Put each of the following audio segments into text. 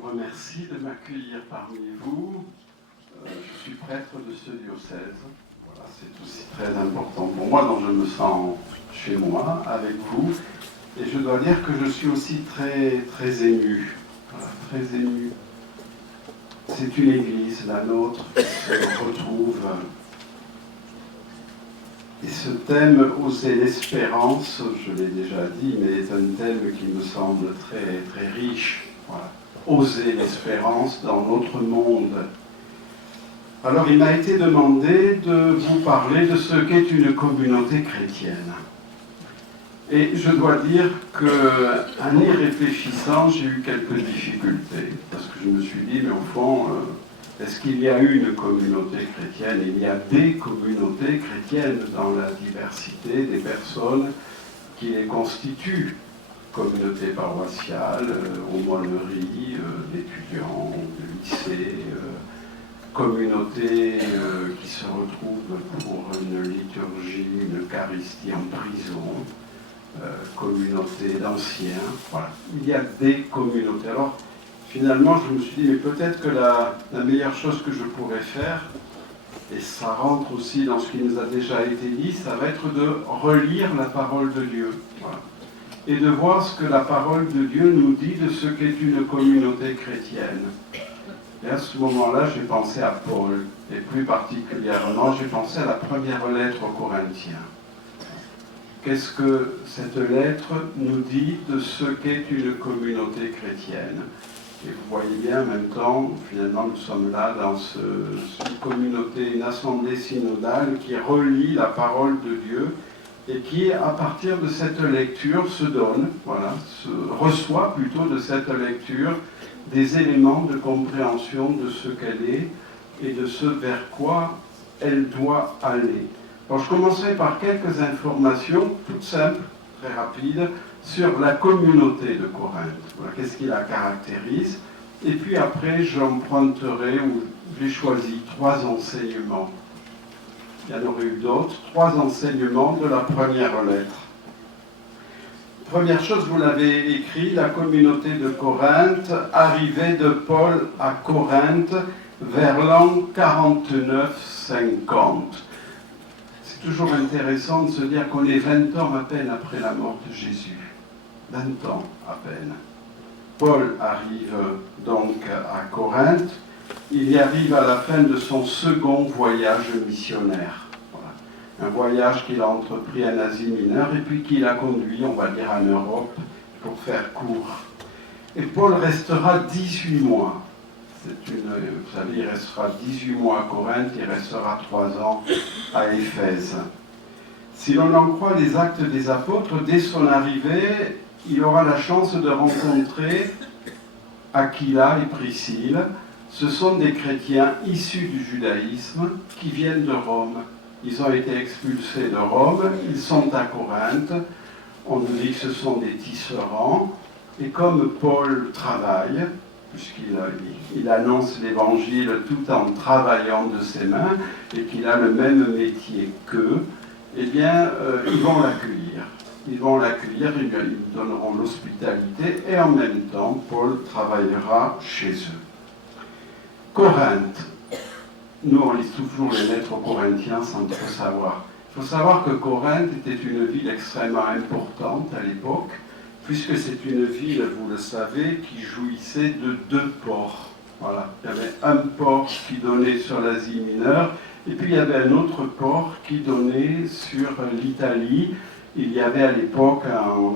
vous remercie de m'accueillir parmi vous. Je suis prêtre de ce diocèse. Voilà, c'est aussi très important pour moi, donc je me sens chez moi, avec vous. Et je dois dire que je suis aussi très, très ému. Voilà, très ému. C'est une église, la nôtre, qui se retrouve. Et ce thème, oser l'espérance, je l'ai déjà dit, mais est un thème qui me semble très, très riche. Voilà. Oser l'espérance dans notre monde. Alors, il m'a été demandé de vous parler de ce qu'est une communauté chrétienne. Et je dois dire qu'en y réfléchissant, j'ai eu quelques difficultés. Parce que je me suis dit, mais au fond, est-ce qu'il y a une communauté chrétienne? Il y a des communautés chrétiennes dans la diversité des personnes qui les constituent. Communauté paroissiale, aumônerie, d'étudiants, de lycée, communauté qui se retrouve pour une liturgie, une Eucharistie en prison, communauté d'anciens. Voilà. Il y a des communautés. Alors, finalement, je me suis dit, mais peut-être que la meilleure chose que je pourrais faire, et ça rentre aussi dans ce qui nous a déjà été dit, ça va être de relire la parole de Dieu. Voilà. Et de voir ce que la parole de Dieu nous dit de ce qu'est une communauté chrétienne. Et à ce moment-là, j'ai pensé à Paul, et plus particulièrement, j'ai pensé à la première lettre aux Corinthiens. Qu'est-ce que cette lettre nous dit de ce qu'est une communauté chrétienne? Et vous voyez bien, en même temps, finalement, nous sommes là dans une communauté, une assemblée synodale qui relie la parole de Dieu et qui, à partir de cette lecture, se donne, voilà, reçoit plutôt de cette lecture des éléments de compréhension de ce qu'elle est et de ce vers quoi elle doit aller. Alors, je commencerai par quelques informations toutes simples, très rapides, sur la communauté de Corinthe. Voilà, qu'est-ce qui la caractérise? Et puis après, j'emprunterai, ou j'ai choisi 3 enseignements. Il y en aurait eu d'autres, 3 enseignements de la première lettre. Première chose, vous l'avez écrit, la communauté de Corinthe, arrivée de Paul à Corinthe vers l'an 49-50. C'est toujours intéressant de se dire qu'on est 20 ans à peine après la mort de Jésus. 20 ans à peine. Paul arrive donc à Corinthe. Il y arrive à la fin de son second voyage missionnaire. Voilà. Un voyage qu'il a entrepris en Asie mineure et puis qu'il a conduit, on va dire, en Europe, pour faire court. Et Paul restera 18 mois. Vous savez, il restera 18 mois à Corinthe, il restera 3 ans à Éphèse. Si l'on en croit les actes des apôtres, dès son arrivée, il aura la chance de rencontrer Aquila et Priscille. Ce sont des chrétiens issus du judaïsme qui viennent de Rome. Ils ont été expulsés de Rome, ils sont à Corinthe. On nous dit que ce sont des tisserands. Et comme Paul travaille, puisqu'il annonce l'évangile tout en travaillant de ses mains et qu'il a le même métier qu'eux, eh bien, ils vont l'accueillir. Ils vont l'accueillir, ils lui donneront l'hospitalité et en même temps, Paul travaillera chez eux. Corinthe. Nous, on lit toujours les lettres aux Corinthiens sans trop savoir. Il faut savoir que Corinthe était une ville extrêmement importante à l'époque, puisque c'est une ville, vous le savez, qui jouissait de 2 ports. Voilà. Il y avait un port qui donnait sur l'Asie mineure, et puis il y avait un autre port qui donnait sur l'Italie. Il y avait à l'époque,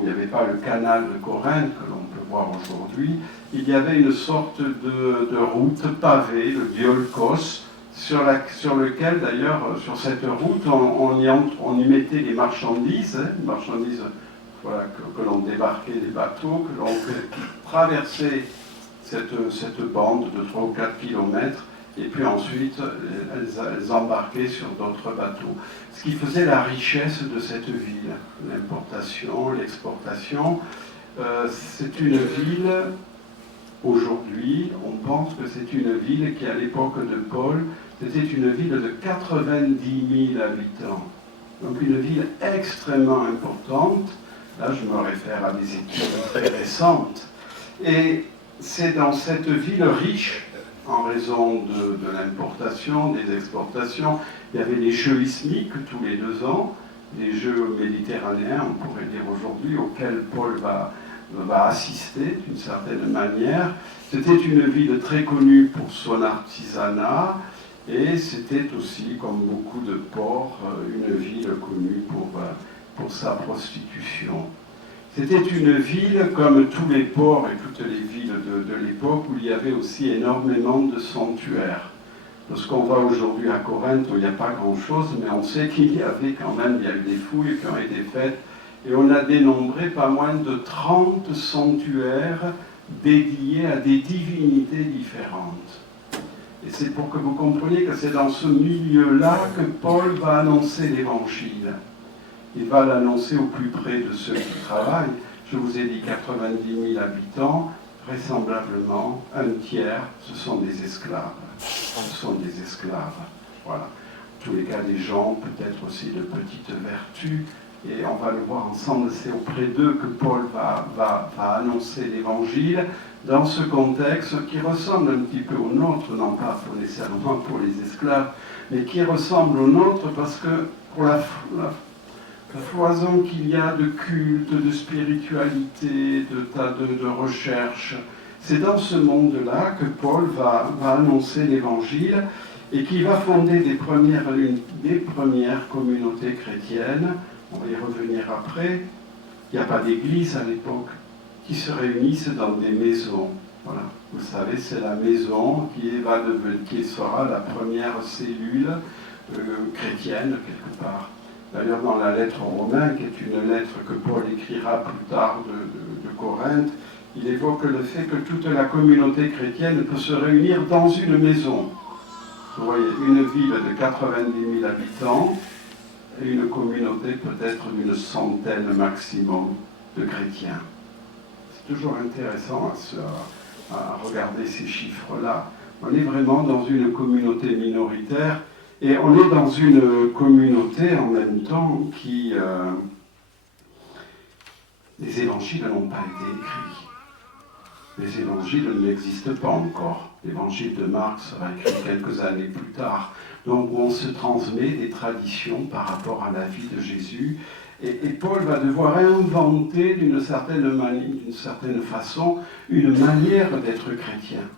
il n'y avait pas le canal de Corinthe que l'on peut voir aujourd'hui, il y avait une sorte de route pavée, le Diolkos, sur lequel d'ailleurs, sur cette route, on y mettait les marchandises, voilà, que l'on débarquait des bateaux, que l'on traversait cette bande de 3 ou 4 kilomètres, et puis ensuite elles embarquaient sur d'autres bateaux. Ce qui faisait la richesse de cette ville, l'importation, l'exportation. C'est une ville, aujourd'hui, on pense que c'est une ville qui, à l'époque de Paul, c'était une ville de 90 000 habitants. Donc une ville extrêmement importante. Là, je me réfère à des études très récentes. Et c'est dans cette ville riche, en raison de l'importation, des exportations, il y avait les Jeux ismiques tous les 2 ans, les Jeux méditerranéens, on pourrait dire aujourd'hui, auxquels Paul va assister d'une certaine manière. C'était une ville très connue pour son artisanat, et c'était aussi, comme beaucoup de ports, une ville connue pour sa prostitution. C'était une ville, comme tous les ports et toutes les villes de l'époque, où il y avait aussi énormément de sanctuaires. Lorsqu'on va aujourd'hui à Corinthe, où il n'y a pas grand-chose, mais on sait qu'il y avait quand même, il y a eu des fouilles qui ont été faites, et on a dénombré pas moins de 30 sanctuaires dédiés à des divinités différentes. Et c'est pour que vous compreniez que c'est dans ce milieu-là que Paul va annoncer l'Évangile. Il va l'annoncer au plus près de ceux qui travaillent. Je vous ai dit 90 000 habitants, vraisemblablement un tiers, ce sont des esclaves. Ce sont des esclaves. Voilà. En tous les cas, des gens, peut-être aussi de petites vertus. Et on va le voir ensemble, c'est auprès d'eux que Paul va annoncer l'Évangile dans ce contexte qui ressemble un petit peu au nôtre, non pas nécessairement pour les esclaves, mais qui ressemble au nôtre parce que pour la foison qu'il y a de culte, de spiritualité, de recherche, c'est dans ce monde-là que Paul va annoncer l'Évangile et qui va fonder une des premières communautés chrétiennes. On va y revenir après. Il n'y a pas d'église à l'époque, qui se réunissent dans des maisons. Voilà. Vous savez, c'est la maison qui sera la première cellule chrétienne, quelque part. D'ailleurs, dans la lettre aux Romains, qui est une lettre que Paul écrira plus tard de Corinthe, il évoque le fait que toute la communauté chrétienne peut se réunir dans une maison. Vous voyez, une ville de 90 000 habitants et une communauté peut-être d'une centaine maximum de chrétiens. C'est toujours intéressant à regarder ces chiffres-là. On est vraiment dans une communauté minoritaire et on est dans une communauté en même temps qui... les évangiles n'ont pas été écrits. Les évangiles n'existent pas encore. L'évangile de Marc sera écrit quelques années plus tard. Donc on se transmet des traditions par rapport à la vie de Jésus. Et Paul va devoir inventer d'une certaine façon une manière d'être chrétien.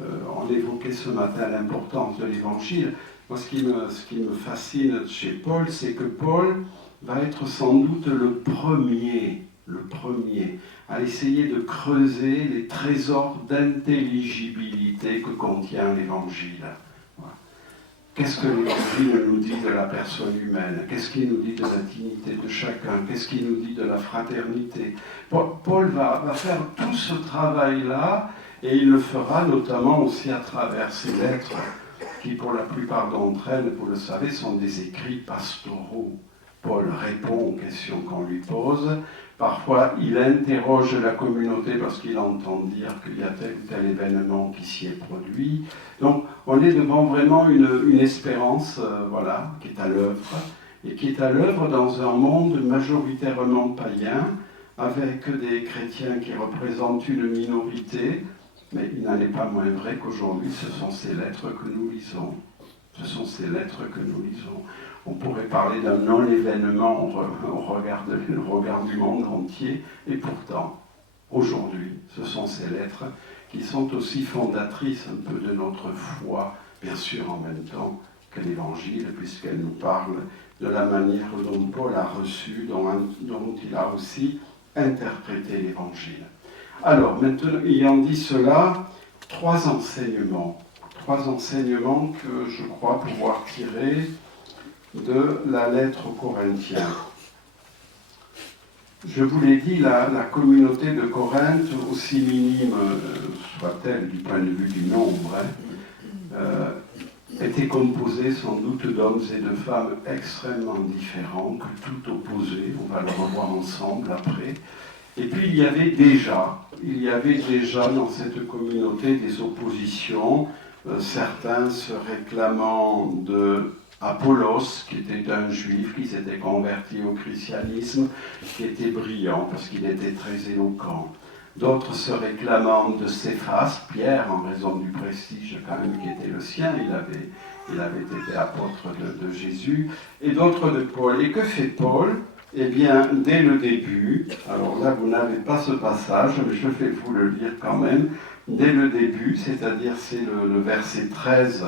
On évoquait ce matin l'importance de l'évangile. Moi, ce qui me fascine chez Paul, c'est que Paul va être sans doute le premier à essayer de creuser les trésors d'intelligibilité que contient l'Évangile. Voilà. Qu'est-ce que l'Évangile nous dit de la personne humaine? Qu'est-ce qu'il nous dit de la dignité de chacun? Qu'est-ce qu'il nous dit de la fraternité? Paul va faire tout ce travail-là, et il le fera notamment aussi à travers ses lettres, qui pour la plupart d'entre elles, vous le savez, sont des écrits pastoraux. Paul répond aux questions qu'on lui pose. Parfois, il interroge la communauté parce qu'il entend dire qu'il y a tel ou tel événement qui s'y est produit. Donc, on est devant vraiment une espérance voilà, qui est à l'œuvre, et qui est à l'œuvre dans un monde majoritairement païen, avec des chrétiens qui représentent une minorité, mais il n'en est pas moins vrai qu'aujourd'hui, ce sont ces lettres que nous lisons. Ce sont ces lettres que nous lisons. On pourrait parler d'un non-événement au regard du monde entier, et pourtant, aujourd'hui, ce sont ces lettres qui sont aussi fondatrices un peu de notre foi, bien sûr en même temps que l'Évangile, puisqu'elles nous parlent de la manière dont Paul a reçu, dont il a aussi interprété l'Évangile. Alors, maintenant, ayant dit cela, trois enseignements que je crois pouvoir tirer de la lettre aux Corinthiens. Je vous l'ai dit, la communauté de Corinthe, aussi minime soit-elle du point de vue du nombre, était composée sans doute d'hommes et de femmes extrêmement différents, tout opposés, on va le revoir ensemble après. Et puis il y avait déjà dans cette communauté des oppositions, certains se réclamant de Apollos, qui était un juif qui s'était converti au christianisme, qui était brillant parce qu'il était très éloquent. d'autres se réclamant de Céphas, Pierre, en raison du prestige quand même qui était le sien, il avait été apôtre de Jésus, et d'autres de Paul. Et que fait Paul ? Eh bien, dès le début, alors là vous n'avez pas ce passage, mais je vais vous le lire quand même, dès le début, c'est-à-dire c'est le verset 13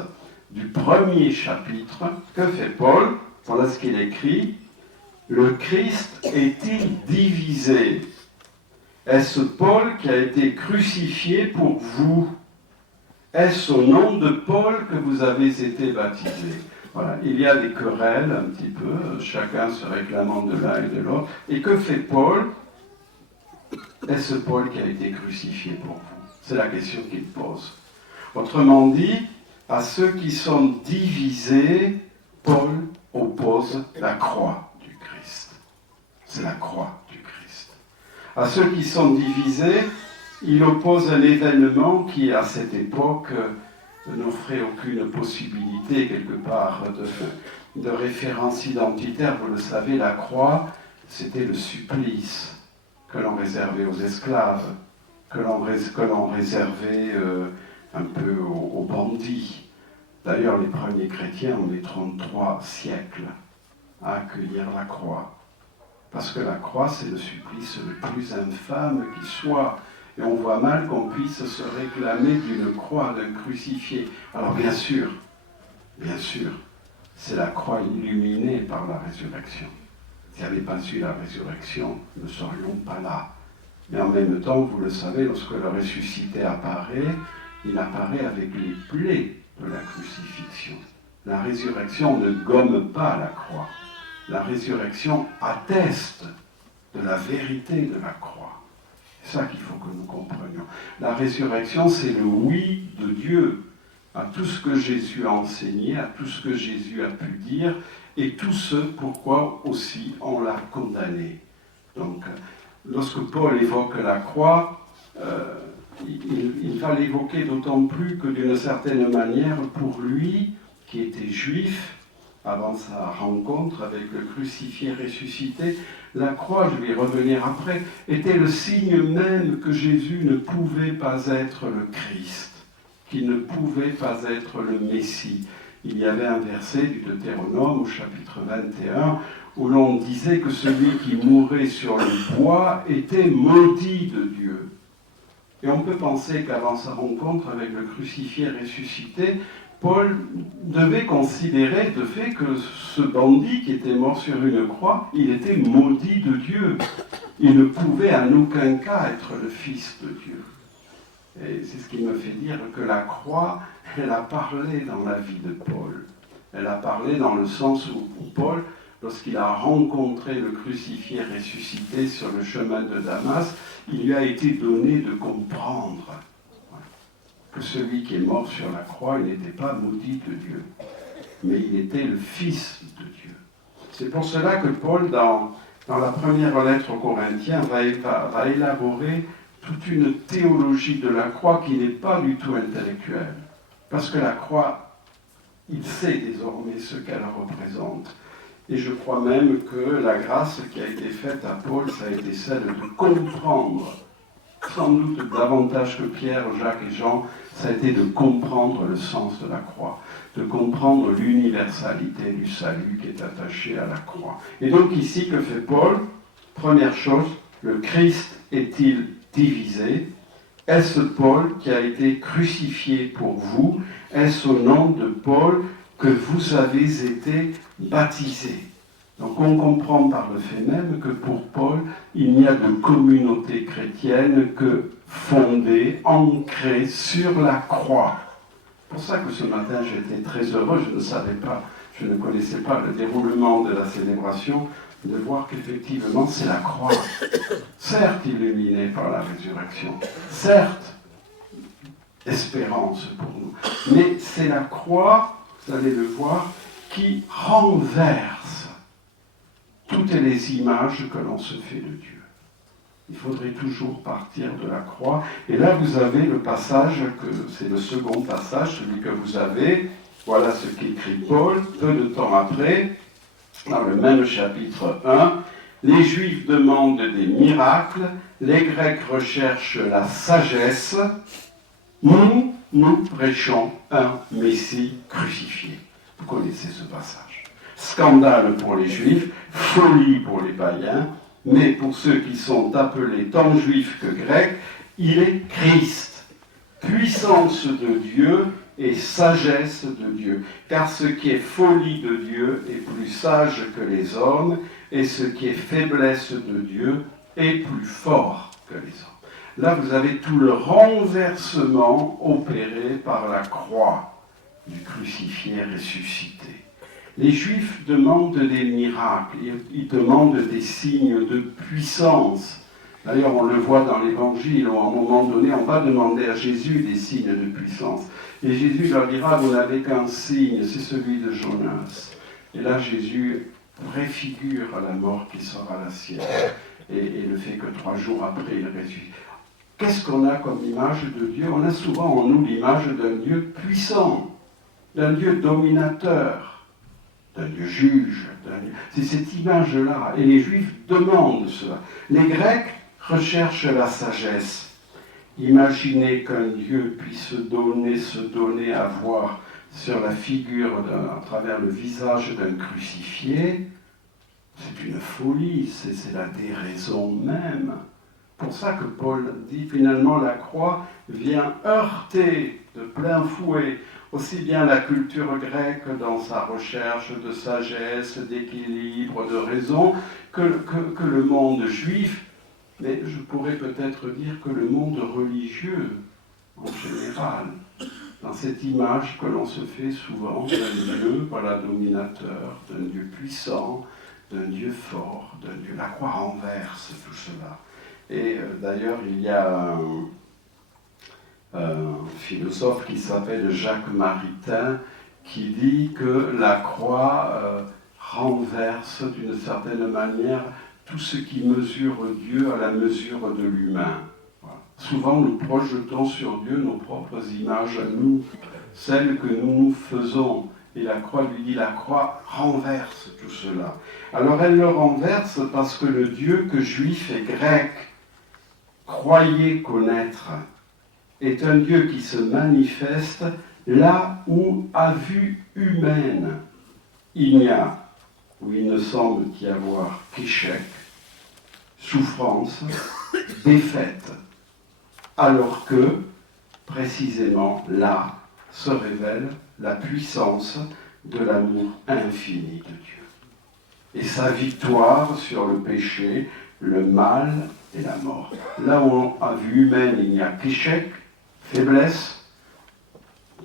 du premier chapitre, que fait Paul ? Voilà ce qu'il écrit. Le Christ est-il divisé ? Est-ce Paul qui a été crucifié pour vous ? Est-ce au nom de Paul que vous avez été baptisés ? Voilà, il y a des querelles un petit peu, chacun se réclamant de l'un et de l'autre. Et que fait Paul ? Est-ce Paul qui a été crucifié pour vous ? C'est la question qu'il pose. Autrement dit, à ceux qui sont divisés, Paul oppose la croix du Christ. C'est la croix du Christ. À ceux qui sont divisés, il oppose un événement qui, à cette époque, n'offrait aucune possibilité, quelque part, de référence identitaire. Vous le savez, la croix, c'était le supplice que l'on réservait aux esclaves, que l'on réservait un peu aux bandits. D'ailleurs, les premiers chrétiens mettront 3 siècles à accueillir la croix. Parce que la croix, c'est le supplice le plus infâme qui soit. Et on voit mal qu'on puisse se réclamer d'une croix, d'un crucifié. Alors bien sûr, c'est la croix illuminée par la résurrection. S'il n'y avait pas eu la résurrection, nous ne serions pas là. Mais en même temps, vous le savez, lorsque le ressuscité apparaît, il apparaît avec les plaies de la crucifixion. La résurrection ne gomme pas la croix. La résurrection atteste de la vérité de la croix. C'est ça qu'il faut que nous comprenions. La résurrection, c'est le oui de Dieu à tout ce que Jésus a enseigné, à tout ce que Jésus a pu dire, et tout ce pourquoi aussi on l'a condamné. Donc, lorsque Paul évoque la croix, il va l'évoquer d'autant plus que d'une certaine manière, pour lui, qui était juif, avant sa rencontre avec le crucifié ressuscité, la croix, je vais y revenir après, était le signe même que Jésus ne pouvait pas être le Christ, qu'il ne pouvait pas être le Messie. Il y avait un verset du Deutéronome au chapitre 21 où l'on disait que celui qui mourait sur le bois était maudit de Dieu. Et on peut penser qu'avant sa rencontre avec le crucifié ressuscité, Paul devait considérer de fait que ce bandit qui était mort sur une croix, il était maudit de Dieu. Il ne pouvait en aucun cas être le Fils de Dieu. Et c'est ce qui me fait dire que la croix, elle a parlé dans la vie de Paul. Elle a parlé dans le sens où Paul, lorsqu'il a rencontré le crucifié ressuscité sur le chemin de Damas, il lui a été donné de comprendre que celui qui est mort sur la croix, il n'était pas maudit de Dieu, mais il était le Fils de Dieu. C'est pour cela que Paul, dans la première lettre aux Corinthiens, va élaborer toute une théologie de la croix qui n'est pas du tout intellectuelle. Parce que la croix, il sait désormais ce qu'elle représente. Et je crois même que la grâce qui a été faite à Paul, ça a été celle de comprendre, sans doute davantage que Pierre, Jacques et Jean, ça a été de comprendre le sens de la croix, de comprendre l'universalité du salut qui est attaché à la croix. Et donc ici, que fait Paul ? Première chose, le Christ est-il divisé ? Est-ce Paul qui a été crucifié pour vous ? Est-ce au nom de Paul que vous avez été baptisés ? Donc on comprend par le fait même que pour Paul, il n'y a de communauté chrétienne que fondée, ancrée sur la croix. C'est pour ça que ce matin j'étais très heureux, je ne connaissais pas le déroulement de la célébration, de voir qu'effectivement c'est la croix, certes illuminée par la résurrection, certes espérance pour nous, mais c'est la croix, vous allez le voir, qui renverse toutes les images que l'on se fait de Dieu. Il faudrait toujours partir de la croix. Et là, vous avez le passage, c'est le second passage, celui que vous avez. Voilà ce qu'écrit Paul, peu de temps après, dans le même chapitre 1. Les Juifs demandent des miracles, les Grecs recherchent la sagesse. Nous prêchons un Messie crucifié. Vous connaissez ce passage. Scandale pour les Juifs, folie pour les païens, mais pour ceux qui sont appelés tant juifs que grecs, il est Christ, puissance de Dieu et sagesse de Dieu. Car ce qui est folie de Dieu est plus sage que les hommes, et ce qui est faiblesse de Dieu est plus fort que les hommes. Là, vous avez tout le renversement opéré par la croix du crucifié ressuscité. Les Juifs demandent des miracles, ils demandent des signes de puissance. D'ailleurs, on le voit dans l'Évangile, où à un moment donné, on va demander à Jésus des signes de puissance. Et Jésus leur dira, vous n'avez qu'un signe, c'est celui de Jonas. Et là, Jésus préfigure la mort qui sera la sienne, et le fait que 3 jours après, il ressuscite. Qu'est-ce qu'on a comme image de Dieu? On a souvent en nous l'image d'un Dieu puissant, d'un Dieu dominateur, d'un Dieu juge. C'est cette image-là. Et les Juifs demandent cela. Les Grecs recherchent la sagesse. Imaginez qu'un Dieu puisse se donner à voir sur la figure, à travers le visage d'un crucifié, c'est une folie, c'est la déraison même. C'est pour ça que Paul dit finalement la croix vient heurter de plein fouet aussi bien la culture grecque dans sa recherche de sagesse, d'équilibre, de raison, que le monde juif, mais je pourrais peut-être dire que le monde religieux en général, dans cette image que l'on se fait souvent d'un Dieu, voilà, dominateur, d'un Dieu puissant, d'un Dieu fort, d'un Dieu. La croix renverse tout cela. Et d'ailleurs, il y a un philosophe qui s'appelle Jacques Maritain qui dit que la croix renverse d'une certaine manière tout ce qui mesure Dieu à la mesure de l'humain. Voilà. Souvent, nous projetons sur Dieu nos propres images à nous, celles que nous faisons. Et la croix lui dit, la croix renverse tout cela. Alors elle le renverse parce que le Dieu que juifs et grecs croyaient connaître est un Dieu qui se manifeste là où, à vue humaine, il n'y a, où il ne semble qu'y avoir qu'échec, souffrance, défaite, alors que, précisément, là se révèle la puissance de l'amour infini de Dieu. Et sa victoire sur le péché, le mal et la mort. Là où, à vue humaine, il n'y a qu'échec, faiblesse,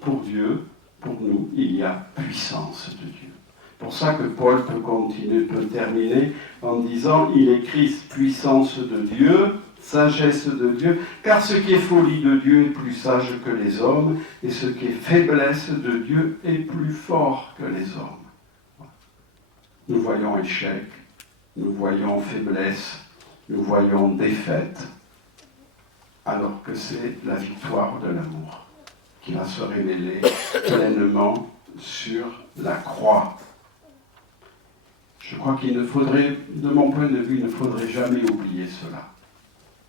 pour Dieu, pour nous, il y a puissance de Dieu. C'est pour ça que Paul peut terminer en disant, il est Christ, puissance de Dieu, sagesse de Dieu, car ce qui est folie de Dieu est plus sage que les hommes, et ce qui est faiblesse de Dieu est plus fort que les hommes. Nous voyons échec, nous voyons faiblesse, nous voyons défaite, alors que c'est la victoire de l'amour qui va se révéler pleinement sur la croix. Je crois qu'il ne faudrait, de mon point de vue, il ne faudrait jamais oublier cela.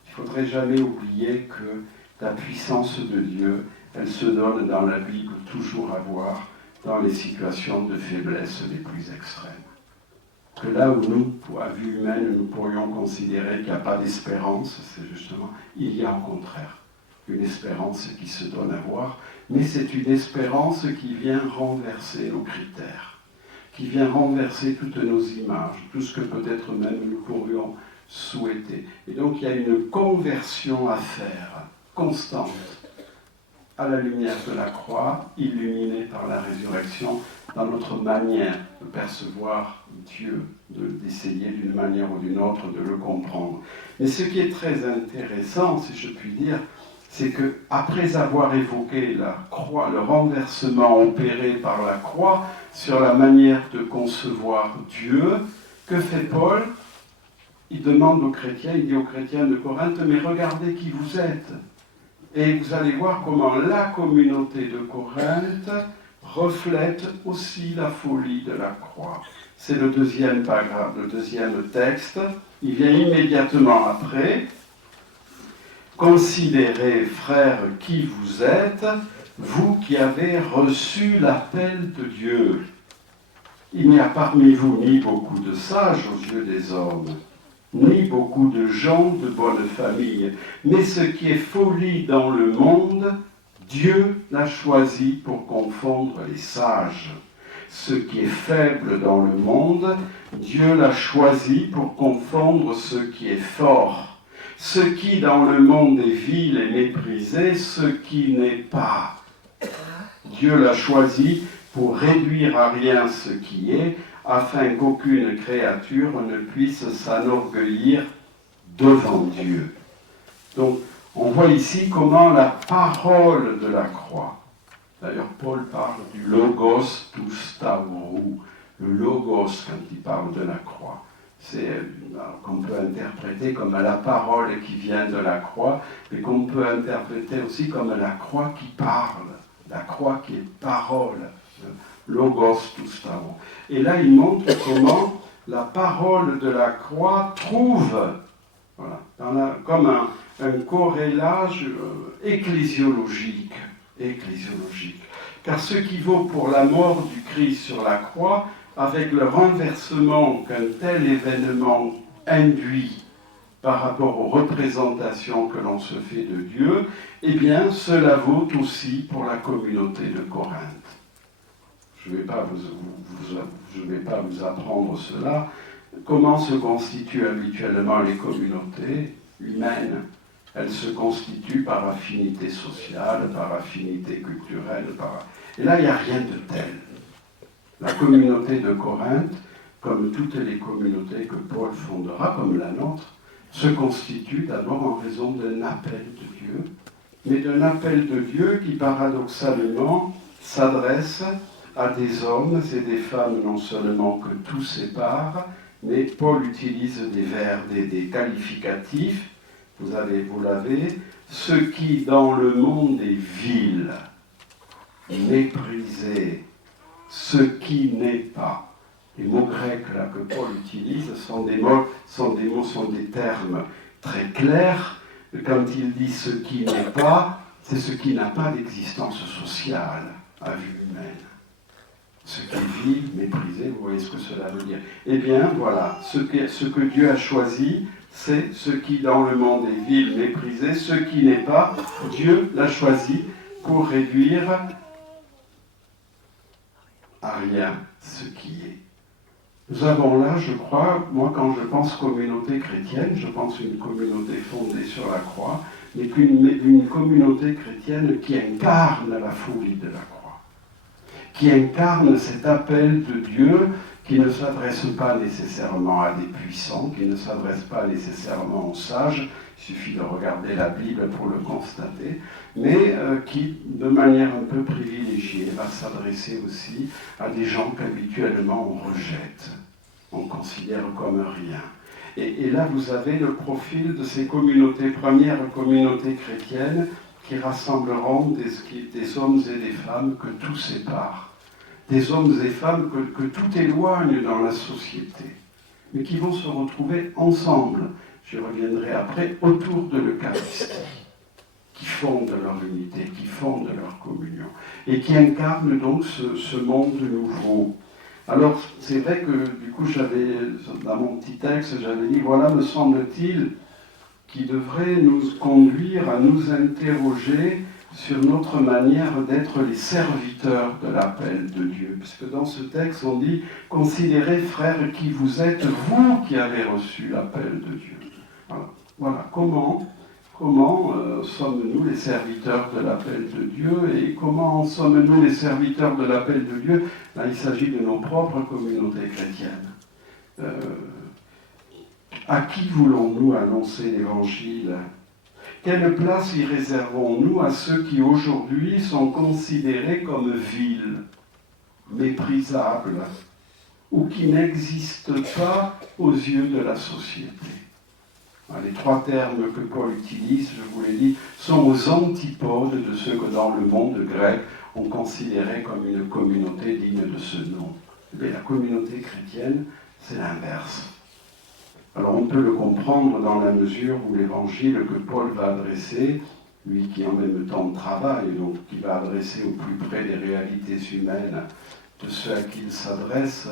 Il ne faudrait jamais oublier que la puissance de Dieu, elle se donne dans la Bible toujours à voir dans les situations de faiblesse les plus extrêmes. Que là où nous, à vue humaine, nous pourrions considérer qu'il n'y a pas d'espérance, c'est justement, il y a au contraire une espérance qui se donne à voir, mais c'est une espérance qui vient renverser nos critères, qui vient renverser toutes nos images, tout ce que peut-être même nous pourrions souhaiter. Et donc il y a une conversion à faire, constante, à la lumière de la croix, illuminée par la résurrection, dans notre manière de percevoir Dieu, d'essayer d'une manière ou d'une autre de le comprendre. Mais ce qui est très intéressant, si je puis dire, c'est qu'après avoir évoqué la croix, le renversement opéré par la croix sur la manière de concevoir Dieu, que fait Paul? Il demande aux chrétiens, il dit aux chrétiens de Corinthe, mais regardez qui vous êtes. Et vous allez voir comment la communauté de Corinthe reflète aussi la folie de la croix. C'est le deuxième paragraphe, le deuxième texte. Il vient immédiatement après. Considérez, frères, qui vous êtes, vous qui avez reçu l'appel de Dieu. Il n'y a parmi vous ni beaucoup de sages aux yeux des hommes, ni beaucoup de gens de bonne famille, mais ce qui est folie dans le monde, Dieu l'a choisi pour confondre les sages. Ce qui est faible dans le monde, Dieu l'a choisi pour confondre ce qui est fort. Ce qui dans le monde est vil et méprisé, ce qui n'est pas. Dieu l'a choisi pour réduire à rien ce qui est, afin qu'aucune créature ne puisse s'enorgueillir devant Dieu. Donc, on voit ici comment la parole de la croix, d'ailleurs Paul parle du logos tous taurou, le logos quand il parle de la croix, c'est qu'on peut interpréter comme la parole qui vient de la croix, mais qu'on peut interpréter aussi comme la croix qui parle, la croix qui est parole, logos tous taurou. Et là il montre comment la parole de la croix trouve, voilà, comme un corrélage ecclésiologique. Car ce qui vaut pour la mort du Christ sur la croix, avec le renversement qu'un tel événement induit par rapport aux représentations que l'on se fait de Dieu, eh bien, cela vaut aussi pour la communauté de Corinthe. Je ne vais pas vous apprendre cela. Comment se constituent habituellement les communautés humaines? Elles se constituent par affinité sociale, par affinité culturelle. Et là, il n'y a rien de tel. La communauté de Corinthe, comme toutes les communautés que Paul fondera, comme la nôtre, se constitue d'abord en raison d'un appel de Dieu, mais d'un appel de Dieu qui paradoxalement s'adresse à des hommes et des femmes non seulement que tout sépare, mais Paul utilise des verbes, des qualificatifs. Vous l'avez, ce qui dans le monde est vil, méprisé, ce qui n'est pas. Les mots grecs là, que Paul utilise sont des termes très clairs. Quand il dit ce qui n'est pas, c'est ce qui n'a pas d'existence sociale à vue humaine. Ce qui est vil, méprisé, vous voyez ce que cela veut dire. Eh bien, voilà, ce que Dieu a choisi, c'est ce qui dans le monde est vil, méprisé, ce qui n'est pas, Dieu l'a choisi pour réduire à rien ce qui est. Nous avons là, je crois, moi quand je pense communauté chrétienne, je pense une communauté fondée sur la croix, mais une communauté chrétienne qui incarne la folie de la croix, qui incarne cet appel de Dieu qui ne s'adresse pas nécessairement à des puissants, qui ne s'adresse pas nécessairement aux sages, il suffit de regarder la Bible pour le constater, mais qui, de manière un peu privilégiée, va s'adresser aussi à des gens qu'habituellement on rejette, on considère comme rien. Et là, vous avez le profil de ces communautés, premières communautés chrétiennes, qui rassembleront des hommes et des femmes que tout sépare. Des hommes et femmes que tout éloigne dans la société, mais qui vont se retrouver ensemble, je reviendrai après, autour de l'Eucharistie, qui fondent leur unité, qui fondent leur communion, et qui incarnent donc ce monde nouveau. Alors, c'est vrai que, du coup, dans mon petit texte, j'avais dit, voilà, me semble-t-il, qui devrait nous conduire à nous interroger sur notre manière d'être les serviteurs de l'appel de Dieu. Puisque dans ce texte, on dit « Considérez, frères, qui vous êtes, vous qui avez reçu l'appel de Dieu. » Voilà. Comment sommes-nous les serviteurs de l'appel de Dieu et comment sommes-nous les serviteurs de l'appel de Dieu? Là, il s'agit de nos propres communautés chrétiennes. À qui voulons-nous annoncer l'Évangile? Quelle place y réservons-nous à ceux qui aujourd'hui sont considérés comme vils, méprisables, ou qui n'existent pas aux yeux de la société? Les trois termes que Paul utilise, je vous l'ai dit, sont aux antipodes de ceux que dans le monde grec on considérait comme une communauté digne de ce nom. Mais la communauté chrétienne, c'est l'inverse. Alors on peut le comprendre dans la mesure où l'évangile que Paul va adresser, lui qui en même temps travaille, donc qui va adresser au plus près des réalités humaines de ceux à qui il s'adresse,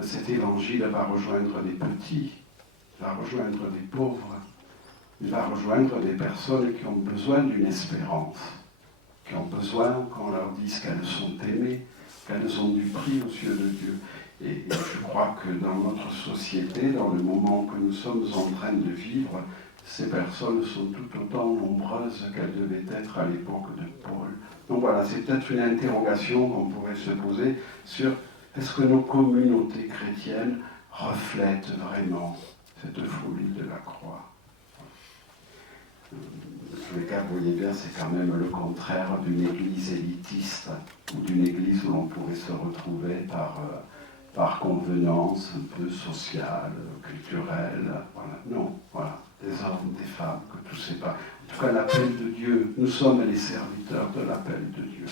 cet évangile va rejoindre des petits, il va rejoindre des pauvres, il va rejoindre des personnes qui ont besoin d'une espérance, qui ont besoin qu'on leur dise qu'elles sont aimées, qu'elles ont du prix aux yeux de Dieu. Et je crois que dans notre société, dans le moment que nous sommes en train de vivre, ces personnes sont tout autant nombreuses qu'elles devaient être à l'époque de Paul. Donc voilà, c'est peut-être une interrogation qu'on pourrait se poser sur est-ce que nos communautés chrétiennes reflètent vraiment cette folie de la croix. En tous les cas, vous voyez bien, c'est quand même le contraire d'une église élitiste ou d'une église où l'on pourrait se retrouver par convenance un peu sociale, culturelle. Voilà. Non, voilà, des hommes, des femmes, que tout c'est pas. En tout cas, l'appel de Dieu, nous sommes les serviteurs de l'appel de Dieu.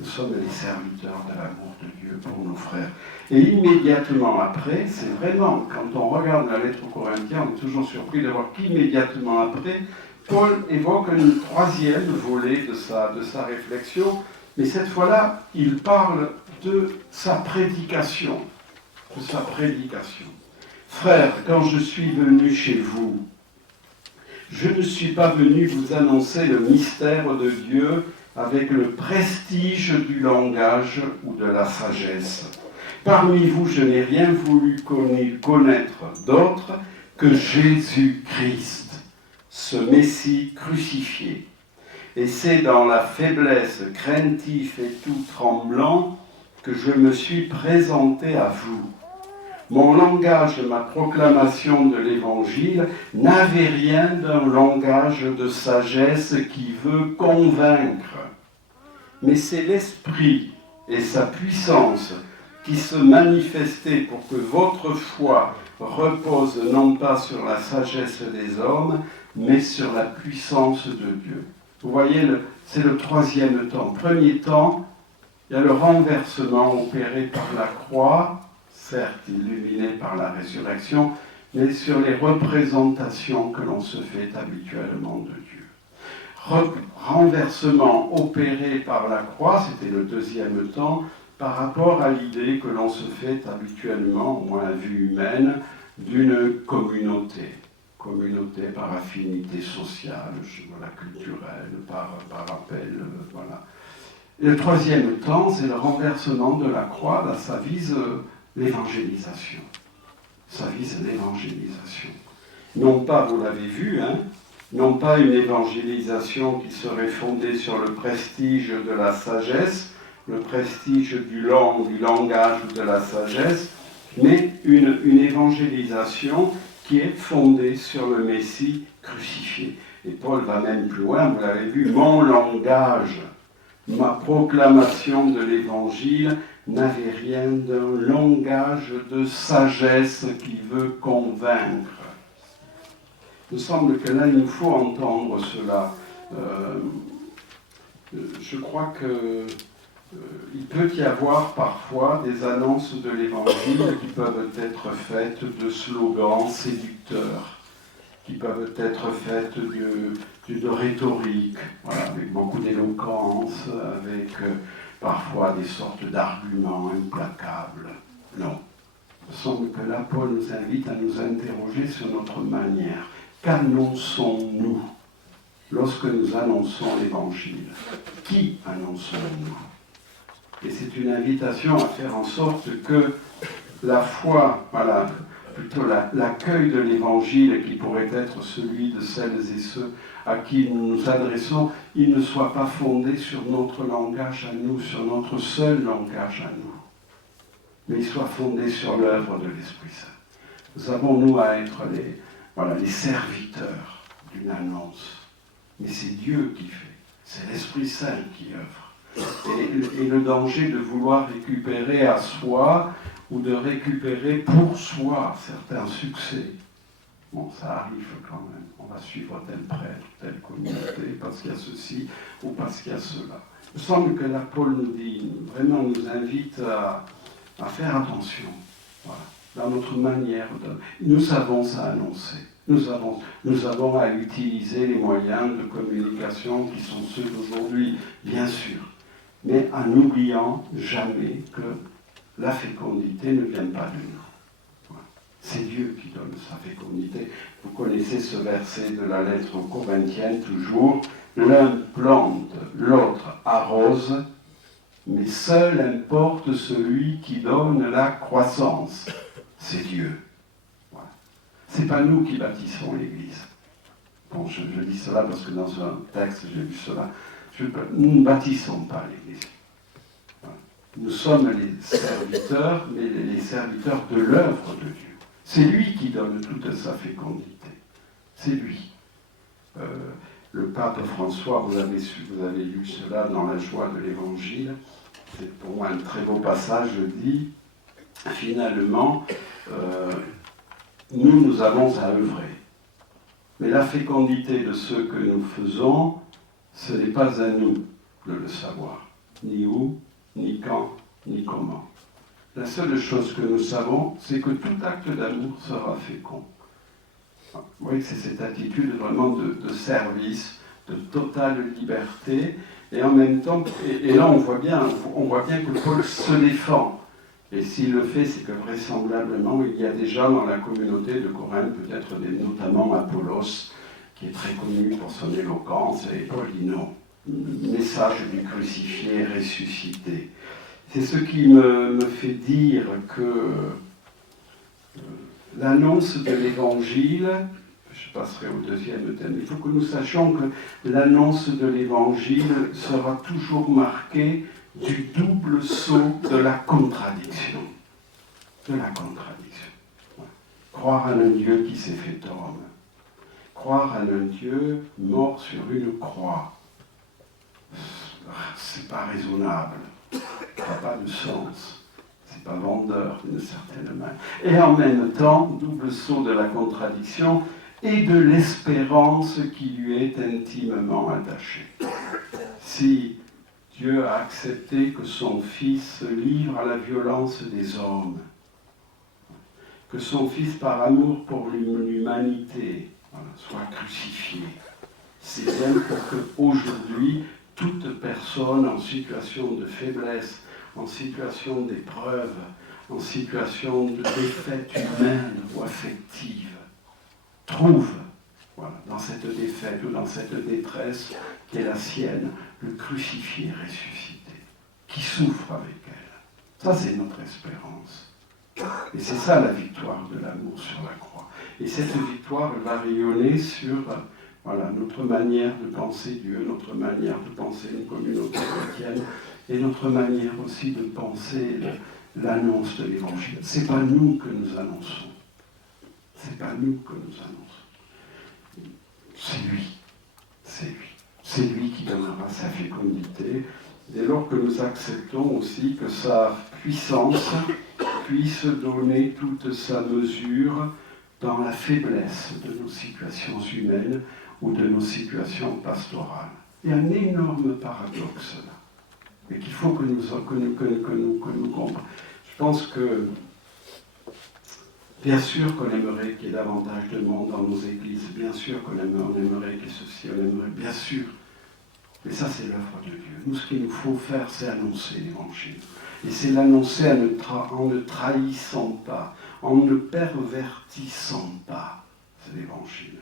Nous sommes les serviteurs de l'amour de Dieu pour nos frères. Et immédiatement après, c'est vraiment, quand on regarde la lettre aux Corinthiens, on est toujours surpris de voir qu'immédiatement après, Paul évoque une troisième volet de sa réflexion, mais cette fois-là, il parle de sa prédication. De sa prédication. Frères, quand je suis venu chez vous, je ne suis pas venu vous annoncer le mystère de Dieu avec le prestige du langage ou de la sagesse. Parmi vous, je n'ai rien voulu connaître d'autre que Jésus-Christ, ce Messie crucifié. Et c'est dans la faiblesse, craintif et tout tremblant, que je me suis présenté à vous. Mon langage, ma proclamation de l'Évangile n'avait rien d'un langage de sagesse qui veut convaincre. Mais c'est l'Esprit et sa puissance qui se manifestaient pour que votre foi repose non pas sur la sagesse des hommes, mais sur la puissance de Dieu. Vous voyez, c'est le troisième temps. Premier temps, il y a le renversement opéré par la croix, certes illuminé par la résurrection, mais sur les représentations que l'on se fait habituellement de Dieu. Renversement opéré par la croix, c'était le deuxième temps, par rapport à l'idée que l'on se fait habituellement, au moins à vue humaine, d'une communauté. Communauté par affinité sociale, voilà, culturelle, par appel, voilà. Et le troisième temps, c'est le renversement de la croix, là, ça vise l'évangélisation. Ça vise l'évangélisation. Non pas, vous l'avez vu, non pas une évangélisation qui serait fondée sur le prestige de la sagesse, le prestige du langage ou de la sagesse, mais une évangélisation qui est fondée sur le Messie crucifié. Et Paul va même plus loin, vous l'avez vu, mon langage, ma proclamation de l'Évangile n'avait rien d'un langage de sagesse qui veut convaincre. Il me semble que là, il nous faut entendre cela. Je crois qu'il peut y avoir parfois des annonces de l'Évangile qui peuvent être faites de slogans séducteurs, qui peuvent être faites de rhétorique, voilà, avec beaucoup d'éloquence, avec parfois des sortes d'arguments implacables. Non. Il me semble que là, Paul nous invite à nous interroger sur notre manière. Qu'annonçons-nous lorsque nous annonçons l'Évangile? Qui annonçons-nous? Et c'est une invitation à faire en sorte que la foi, voilà, plutôt l'accueil de l'Évangile qui pourrait être celui de celles et ceux à qui nous nous adressons, il ne soit pas fondé sur notre langage à nous, sur notre seul langage à nous, mais il soit fondé sur l'œuvre de l'Esprit Saint. Nous avons, nous, à être les serviteurs d'une annonce, mais c'est Dieu qui fait, c'est l'Esprit Saint qui œuvre. Et le danger de vouloir récupérer à soi ou de récupérer pour soi certains succès, Bon, ça arrive quand même. On va suivre tel prêtre, telle communauté, parce qu'il y a ceci ou parce qu'il y a cela. Il me semble que la Paul nous dit, vraiment nous invite à faire attention. Voilà, dans notre manière de... Nous avons à annoncer. Nous avons à utiliser les moyens de communication qui sont ceux d'aujourd'hui, bien sûr, mais en n'oubliant jamais que la fécondité ne vient pas de nous. Voilà. C'est Dieu qui donne sa fécondité. Vous connaissez ce verset de la lettre aux Corinthiens, toujours. L'un plante, l'autre arrose, mais seul importe celui qui donne la croissance. C'est Dieu. Voilà. Ce n'est pas nous qui bâtissons l'Église. Bon, je dis cela parce que dans un texte, j'ai vu cela. Nous ne bâtissons pas l'Église. Voilà. Nous sommes les serviteurs, mais les serviteurs de l'œuvre de Dieu. C'est lui qui donne toute sa fécondité. C'est lui. Le pape François, vous avez lu cela dans la joie de l'Évangile, c'est pour moi un très beau passage, dit, finalement, nous avons à œuvrer. Mais la fécondité de ce que nous faisons, ce n'est pas à nous de le savoir, ni où, ni quand, ni comment. La seule chose que nous savons, c'est que tout acte d'amour sera fécond. Vous voyez que c'est cette attitude vraiment de service, de totale liberté, et en même temps, et là on voit bien que Paul se défend. Et s'il le fait, c'est que vraisemblablement, il y a déjà dans la communauté de Corinthe, peut-être notamment Apollos, qui est très connu pour son éloquence, et Paul dit non, message du crucifié et ressuscité. C'est ce qui me fait dire que l'annonce de l'Évangile, je passerai au deuxième thème, il faut que nous sachions que l'annonce de l'Évangile sera toujours marquée du double saut de la contradiction. De la contradiction. Croire en un Dieu qui s'est fait homme. Croire en un Dieu mort sur une croix. C'est pas raisonnable. Ça n'a pas de sens. C'est pas vendeur d'une certaine manière. Et en même temps, double saut de la contradiction et de l'espérance qui lui est intimement attachée. Si Dieu a accepté que son Fils se livre à la violence des hommes, que son Fils, par amour pour l'humanité, soit crucifié, c'est bien pour qu'aujourd'hui, toute personne en situation de faiblesse, en situation d'épreuve, en situation de défaite humaine ou affective, trouve, dans cette défaite ou dans cette détresse qui est la sienne, le crucifié ressuscité, qui souffre avec elle. Ça, c'est notre espérance. Et c'est ça la victoire de l'amour sur la croix. Et cette victoire va rayonner sur notre manière de penser Dieu, notre manière de penser une communauté chrétienne, et notre manière aussi de penser l'annonce de l'Évangile. Ce n'est pas nous que nous annonçons. C'est pas nous que nous annonçons. C'est lui. C'est lui. C'est lui qui donnera sa fécondité, dès lors que nous acceptons aussi que sa puissance puisse donner toute sa mesure dans la faiblesse de nos situations humaines ou de nos situations pastorales. Il y a un énorme paradoxe là, et qu'il faut que nous comprenions. Je pense que, bien sûr qu'on aimerait qu'il y ait davantage de monde dans nos églises, bien sûr qu'on aimerait qu'il y ait ceci, on aimerait, bien sûr. Mais ça, c'est l'œuvre de Dieu. Nous, ce qu'il nous faut faire, c'est annoncer l'Évangile. Et c'est l'annoncer en ne trahissant pas, en ne pervertissant pas. C'est l'Évangile.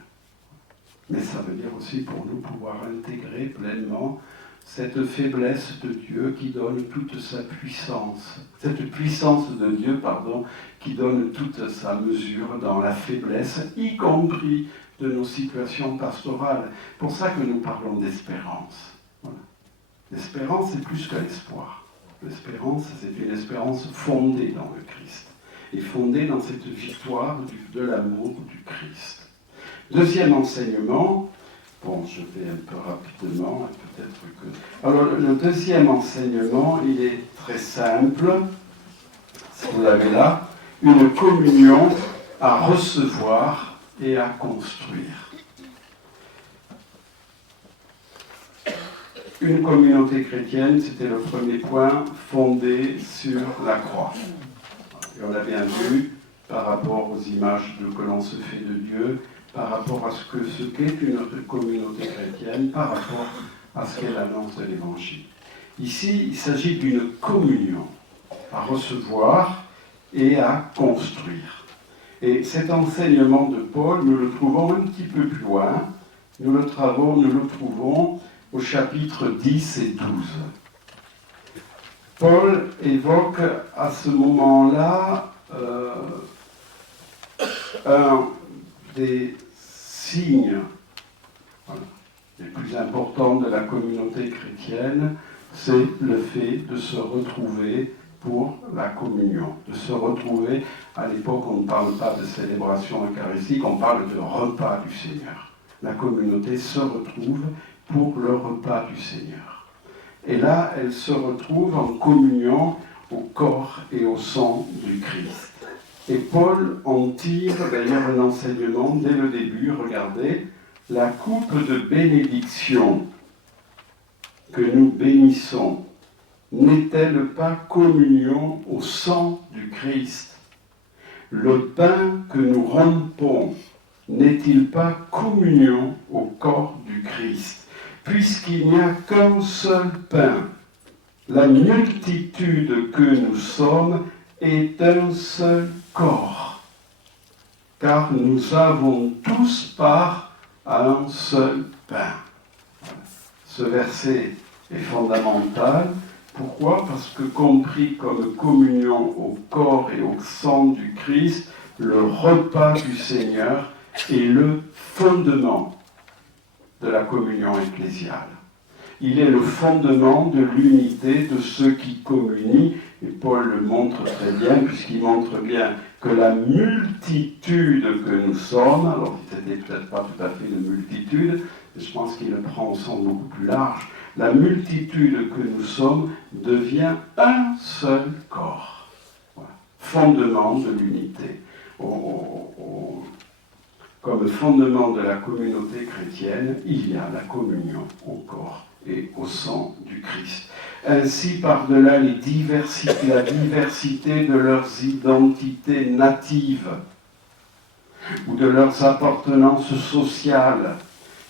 Mais ça veut dire aussi pour nous pouvoir intégrer pleinement cette faiblesse de Dieu qui donne toute sa puissance. Cette puissance de Dieu, qui donne toute sa mesure dans la faiblesse, y compris de nos situations pastorales. C'est pour ça que nous parlons d'espérance. Voilà. L'espérance, c'est plus que l'espoir. L'espérance, c'est une espérance fondée dans le Christ. Et fondée dans cette victoire de l'amour du Christ. Deuxième enseignement, je vais un peu rapidement, peut-être que... Alors, le deuxième enseignement, il est très simple. Si vous l'avez là, une communion à recevoir et à construire. Une communauté chrétienne, c'était le premier point, fondé sur la croix. Et on l'a bien vu par rapport aux images que l'on se fait de Dieu, par rapport à ce qu'est une communauté chrétienne, par rapport à ce qu'est l'annonce de l'Évangile. Ici, il s'agit d'une communion à recevoir et à construire. Et cet enseignement de Paul, nous le trouvons un petit peu plus loin. Nous le trouvons au chapitre 10 et 12. Paul évoque à ce moment-là un des signes les plus importants de la communauté chrétienne, c'est le fait de se retrouver pour la communion, de se retrouver. À l'époque, on ne parle pas de célébration eucharistique, on parle de repas du Seigneur. La communauté se retrouve pour le repas du Seigneur. Et là, elle se retrouve en communion au corps et au sang du Christ. Et Paul en tire d'ailleurs un enseignement dès le début. Regardez, la coupe de bénédiction que nous bénissons n'est-elle pas communion au sang du Christ? Le pain que nous rompons n'est-il pas communion au corps du Christ? Puisqu'il n'y a qu'un seul pain, la multitude que nous sommes est un seul corps, car nous avons tous part à un seul pain. Ce verset est fondamental. Pourquoi? Parce que compris comme communion au corps et au sang du Christ, le repas du Seigneur est le fondement de la communion ecclésiale. Il est le fondement de l'unité de ceux qui communient, et Paul le montre très bien, puisqu'il montre bien que la multitude que nous sommes, alors c'était peut-être pas tout à fait une multitude, mais je pense qu'il le prend au sens beaucoup plus large, la multitude que nous sommes devient un seul corps. Voilà. Fondement de l'unité. Comme fondement de la communauté chrétienne, il y a la communion au corps et au sang du Christ. Ainsi, par-delà la diversité de leurs identités natives ou de leurs appartenances sociales,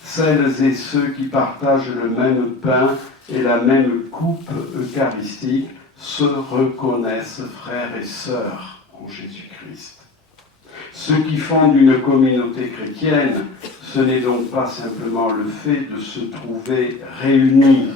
celles et ceux qui partagent le même pain et la même coupe eucharistique se reconnaissent frères et sœurs en Jésus-Christ. Ceux qui fondent une communauté chrétienne, ce n'est donc pas simplement le fait de se trouver réunis.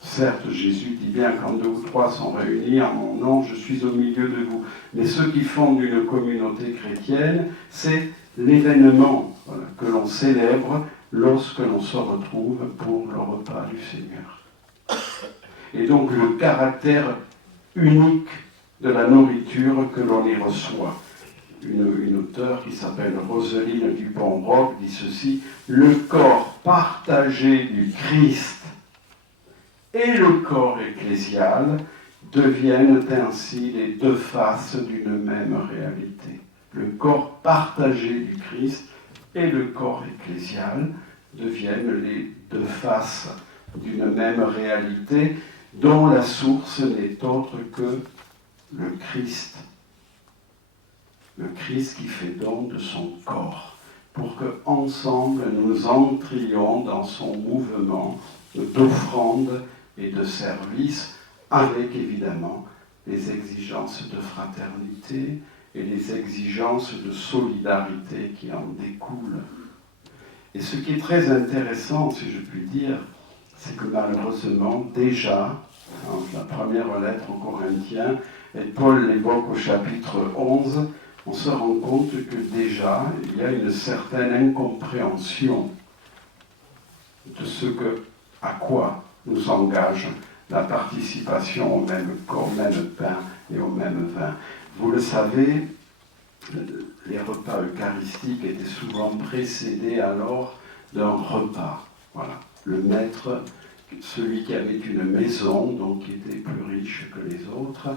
Certes, Jésus dit bien, quand 2 ou 3 sont réunis en mon nom, je suis au milieu de vous. Mais ceux qui fondent une communauté chrétienne, c'est l'événement que l'on célèbre lorsque l'on se retrouve pour le repas du Seigneur. Et donc le caractère unique de la nourriture que l'on y reçoit. Une auteure qui s'appelle Roseline Dupont-Roch dit ceci: le corps partagé du Christ et le corps ecclésial deviennent ainsi les deux faces d'une même réalité. Le corps partagé du Christ et le corps ecclésial deviennent les deux faces d'une même réalité dont la source n'est autre que le Christ. Le Christ qui fait don de son corps pour que ensemble nous entrions dans son mouvement d'offrande et de service, avec évidemment les exigences de fraternité et les exigences de solidarité qui en découlent. Et ce qui est très intéressant, si je puis dire, c'est que malheureusement, déjà, dans la première lettre aux Corinthiens, et Paul l'évoque au chapitre 11, on se rend compte que déjà, il y a une certaine incompréhension de ce à quoi nous engage la participation au même corps, au même pain et au même vin. Vous le savez, les repas eucharistiques étaient souvent précédés alors d'un repas. Voilà. Le maître, celui qui avait une maison, donc qui était plus riche que les autres,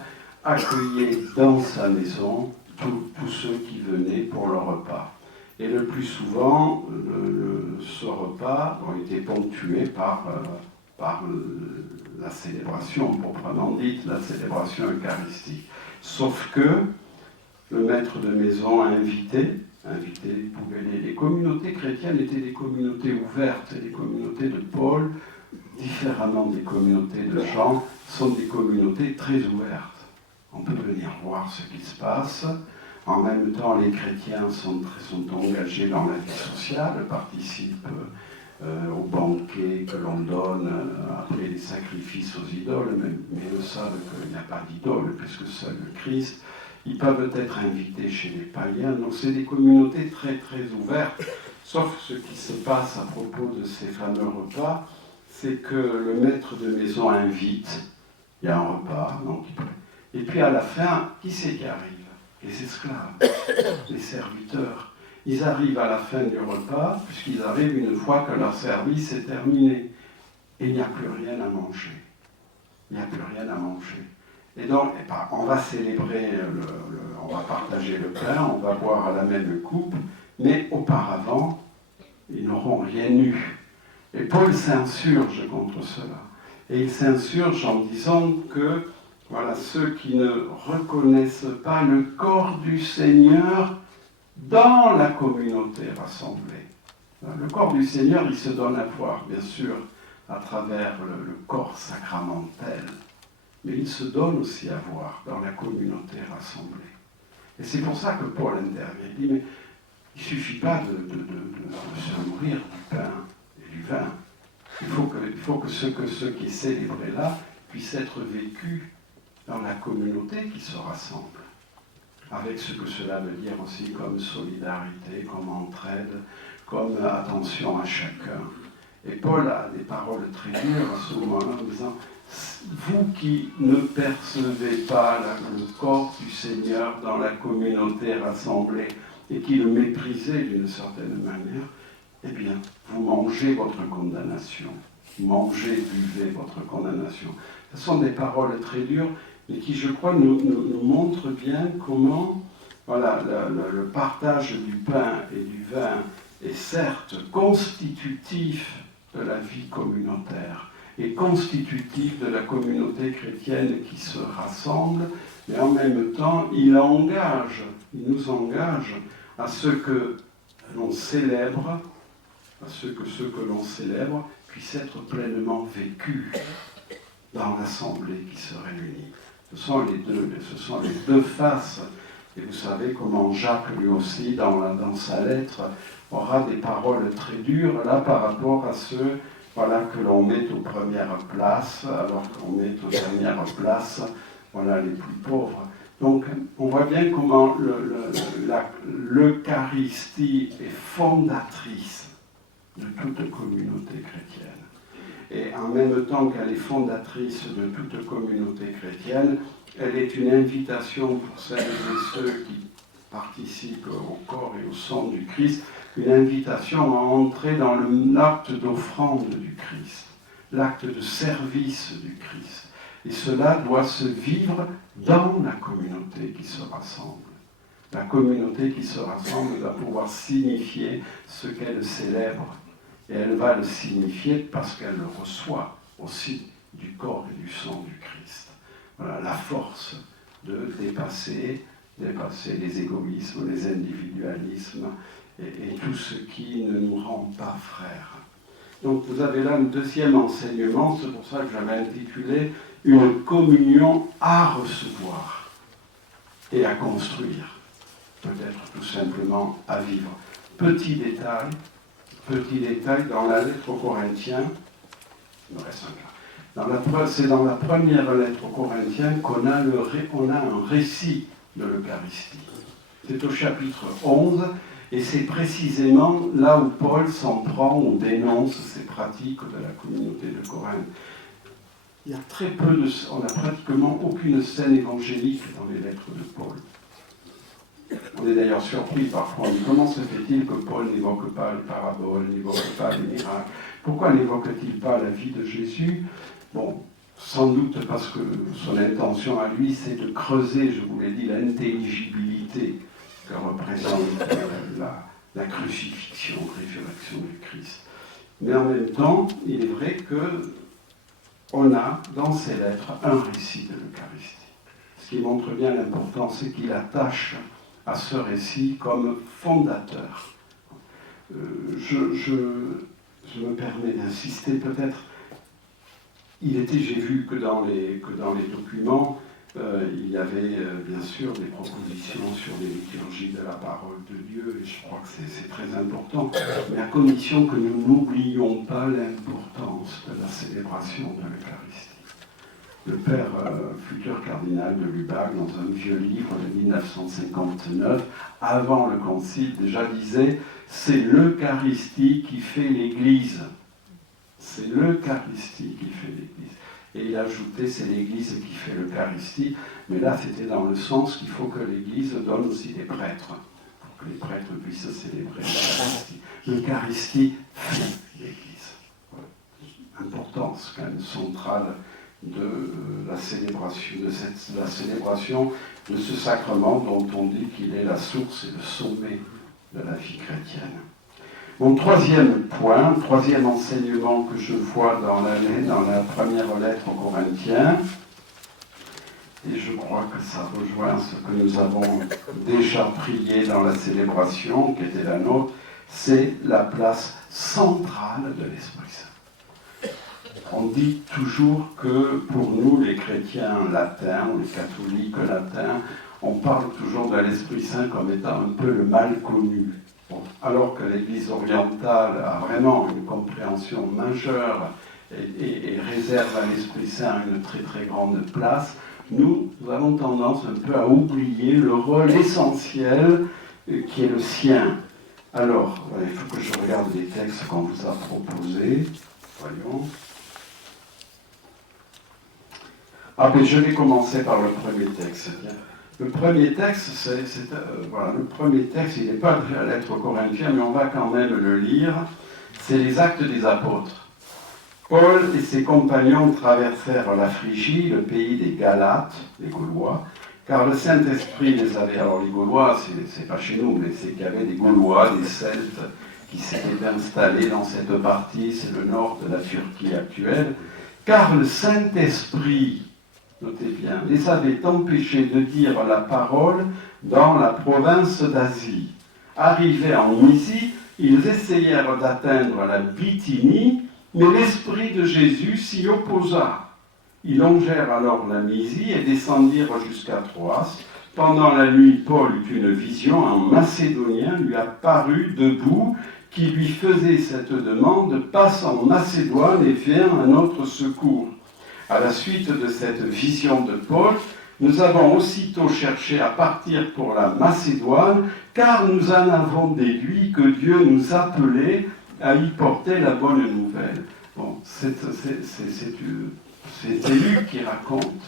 accueillait dans sa maison tous ceux qui venaient pour le repas. Et le plus souvent, ce repas a été ponctué par la célébration proprement dite, la célébration eucharistique. Sauf que le maître de maison a invité les communautés chrétiennes étaient des communautés ouvertes, et les communautés de Paul, différemment des communautés de Jean, sont des communautés très ouvertes. On peut venir voir ce qui se passe. En même temps, les chrétiens sont engagés dans la vie sociale, participent aux banquets que l'on donne après les sacrifices aux idoles, mais eux savent qu'il n'y a pas d'idole, puisque seul le Christ. Ils peuvent être invités chez les païens. Donc c'est des communautés très très ouvertes, sauf ce qui se passe à propos de ces fameux repas, c'est que le maître de maison invite, il y a un repas, donc, et puis à la fin, qui c'est qui arrive? Les esclaves, les serviteurs. Ils arrivent à la fin du repas, puisqu'ils arrivent une fois que leur service est terminé. Et il n'y a plus rien à manger. Il n'y a plus rien à manger. Et donc, on va célébrer, on va partager le pain, on va boire à la même coupe, mais auparavant, ils n'auront rien eu. Et Paul s'insurge contre cela. Et il s'insurge en disant que voilà, ceux qui ne reconnaissent pas le corps du Seigneur dans la communauté rassemblée. Le corps du Seigneur, il se donne à voir, bien sûr, à travers le corps sacramentel, mais il se donne aussi à voir dans la communauté rassemblée. Et c'est pour ça que Paul intervient. Il dit, mais il ne suffit pas de se nourrir du pain et du vin. Il faut que ce qui est célébré là puisse être vécu dans la communauté qui se rassemble, avec ce que cela veut dire aussi comme solidarité, comme entraide, comme attention à chacun. Et Paul a des paroles très dures à ce moment-là, en disant, vous qui ne percevez pas le corps du Seigneur dans la communauté rassemblée et qui le méprisez d'une certaine manière, eh bien, vous mangez votre condamnation. Mangez, buvez votre condamnation. Ce sont des paroles très dures, mais qui, je crois, nous montrent bien comment voilà, le partage du pain et du vin est certes constitutif de la vie communautaire et constitutif de la communauté chrétienne qui se rassemble, mais en même temps, il nous engage à ce que l'on célèbre, à ce que l'on célèbre puisse être pleinement vécu dans l'assemblée qui se réunit. Ce sont les deux faces. Et vous savez comment Jacques, lui aussi, dans sa lettre, aura des paroles très dures, là, par rapport à ceux voilà, que l'on met aux premières places, alors qu'on met aux dernières places voilà, les plus pauvres. Donc, on voit bien comment l'Eucharistie est fondatrice de toute communauté chrétienne. Et en même temps qu'elle est fondatrice de toute communauté chrétienne, elle est une invitation pour celles et ceux qui participent au corps et au sang du Christ, une invitation à entrer dans l'acte d'offrande du Christ, l'acte de service du Christ. Et cela doit se vivre dans la communauté qui se rassemble. La communauté qui se rassemble doit pouvoir signifier ce qu'elle célèbre. Et elle va le signifier parce qu'elle le reçoit aussi du corps et du sang du Christ. Voilà la force de dépasser les égoïsmes, les individualismes et tout ce qui ne nous rend pas frères. Donc vous avez là un deuxième enseignement, c'est pour ça que j'avais intitulé « Une communion à recevoir et à construire », peut-être tout simplement à vivre. Petit détail, dans la lettre aux Corinthiens, il me reste un quart. C'est dans la première lettre aux Corinthiens qu'on a un récit de l'Eucharistie. C'est au chapitre 11, et c'est précisément là où Paul s'en prend ou dénonce ces pratiques de la communauté de Corinthe. Il y a très peu on n'a pratiquement aucune scène évangélique dans les lettres de Paul. On est d'ailleurs surpris parfois, mais comment se fait-il que Paul n'évoque pas les paraboles, n'évoque pas les miracles? Pourquoi n'évoque-t-il pas la vie de Jésus? Bon, sans doute parce que son intention à lui, c'est de creuser, je vous l'ai dit, l'intelligibilité que représente la crucifixion, résurrection du Christ. Mais en même temps, il est vrai qu'on a dans ses lettres un récit de l'Eucharistie. Ce qui montre bien l'importance, c'est qu'il attache à ce récit comme fondateur. Je me permets d'insister peut-être. J'ai vu que dans les documents, il y avait bien sûr des propositions sur les liturgies de la parole de Dieu, et je crois que c'est très important, mais à condition que nous n'oublions pas l'importance de la célébration de l'Eucharistie. Le père futur cardinal de Lubac, dans un vieux livre de 1959, avant le concile, déjà disait « c'est l'Eucharistie qui fait l'Église ». C'est l'Eucharistie qui fait l'Église. Et il ajoutait, c'est l'Église qui fait l'Eucharistie, mais là c'était dans le sens qu'il faut que l'Église donne aussi des prêtres, pour que les prêtres puissent célébrer l'Eucharistie. L'Eucharistie fait l'Église. Importance quand même centrale de la célébration, de ce sacrement dont on dit qu'il est la source et le sommet de la vie chrétienne. Mon troisième point, troisième enseignement que je vois dans la première lettre aux Corinthiens, et je crois que ça rejoint ce que nous avons déjà prié dans la célébration, qui était la nôtre, c'est la place centrale de l'Esprit Saint. On dit toujours que pour nous, les chrétiens latins, ou les catholiques latins, on parle toujours de l'Esprit Saint comme étant un peu le mal connu. Bon, alors que l'Église orientale a vraiment une compréhension majeure et réserve à l'Esprit Saint une très très grande place, nous avons tendance un peu à oublier le rôle essentiel qui est le sien. Alors, il faut que je regarde les textes qu'on vous a proposés. Voyons. Ah, mais je vais commencer par le premier texte. Le premier texte, le premier texte, il n'est pas la lettre aux Corinthiens, mais on va quand même le lire. C'est les Actes des Apôtres. Paul et ses compagnons traversèrent la Phrygie, le pays des Galates, les Gaulois, car le Saint-Esprit les avait. Alors les Gaulois, c'est pas chez nous, mais c'est qu'il y avait des Gaulois, des Celtes, qui s'étaient installés dans cette partie, c'est le nord de la Turquie actuelle, car le Saint-Esprit, notez bien, les avait empêchés de dire la parole dans la province d'Asie. Arrivés en Mysie, ils essayèrent d'atteindre la Bithynie, mais l'Esprit de Jésus s'y opposa. Ils longèrent alors la Mysie et descendirent jusqu'à Troas. Pendant la nuit, Paul eut une vision, un Macédonien lui apparut debout, qui lui faisait cette demande, passe en Macédoine et viens à notre secours. À la suite de cette vision de Paul, nous avons aussitôt cherché à partir pour la Macédoine, car nous en avons déduit que Dieu nous appelait à y porter la bonne nouvelle. Bon, c'est Luc qui raconte.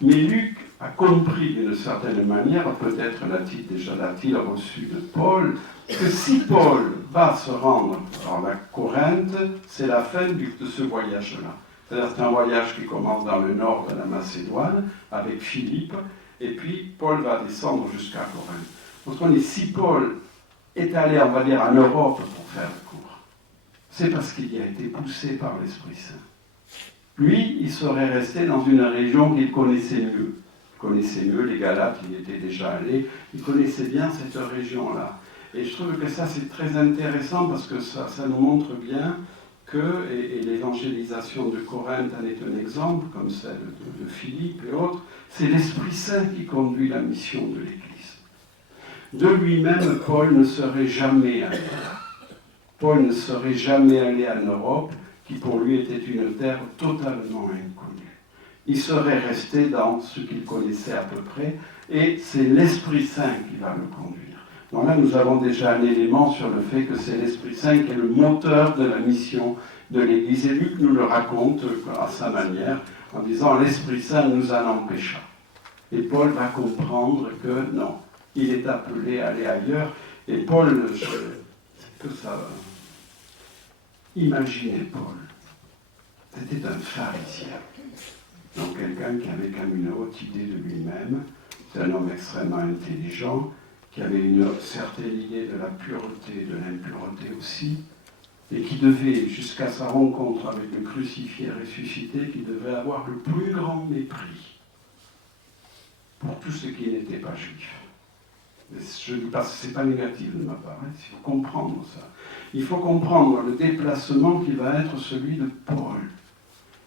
Mais Luc a compris d'une certaine manière, peut-être l'a-t-il reçu de Paul, que si Paul va se rendre dans la Corinthe, c'est la fin de ce voyage-là. C'est un voyage qui commence dans le nord de la Macédoine, avec Philippe, et puis Paul va descendre jusqu'à Corinthe. Autrement dit, si Paul est allé, on va dire, en Europe pour faire le cours, c'est parce qu'il y a été poussé par l'Esprit Saint. Lui, il serait resté dans une région qu'il connaissait mieux. Il connaissait mieux les Galates, il y était déjà allé, il connaissait bien cette région-là. Et je trouve que ça, c'est très intéressant parce que ça nous montre bien que, et l'évangélisation de Corinthe en est un exemple, comme celle de Philippe et autres, c'est l'Esprit Saint qui conduit la mission de l'Église. De lui-même, Paul ne serait jamais allé là. Paul ne serait jamais allé en Europe, qui pour lui était une terre totalement inconnue. Il serait resté dans ce qu'il connaissait à peu près, et c'est l'Esprit Saint qui va le conduire. Donc là, nous avons déjà un élément sur le fait que c'est l'Esprit Saint qui est le moteur de la mission de l'Église. Et Luc nous le raconte à sa manière, en disant « l'Esprit Saint nous en empêcha ». Et Paul va comprendre que non, il est appelé à aller ailleurs. Et Paul, que ça... Imaginez Paul, c'était un pharisien. Donc quelqu'un qui avait quand même une haute idée de lui-même, c'est un homme extrêmement intelligent, qui avait une certaine idée de la pureté, de l'impureté aussi, et qui devait, jusqu'à sa rencontre avec le crucifié ressuscité, qui devait avoir le plus grand mépris pour tout ce qui n'était pas juif. Je ne dis pas que ce n'est pas négatif de ma part, hein, il faut comprendre ça. Il faut comprendre le déplacement qui va être celui de Paul.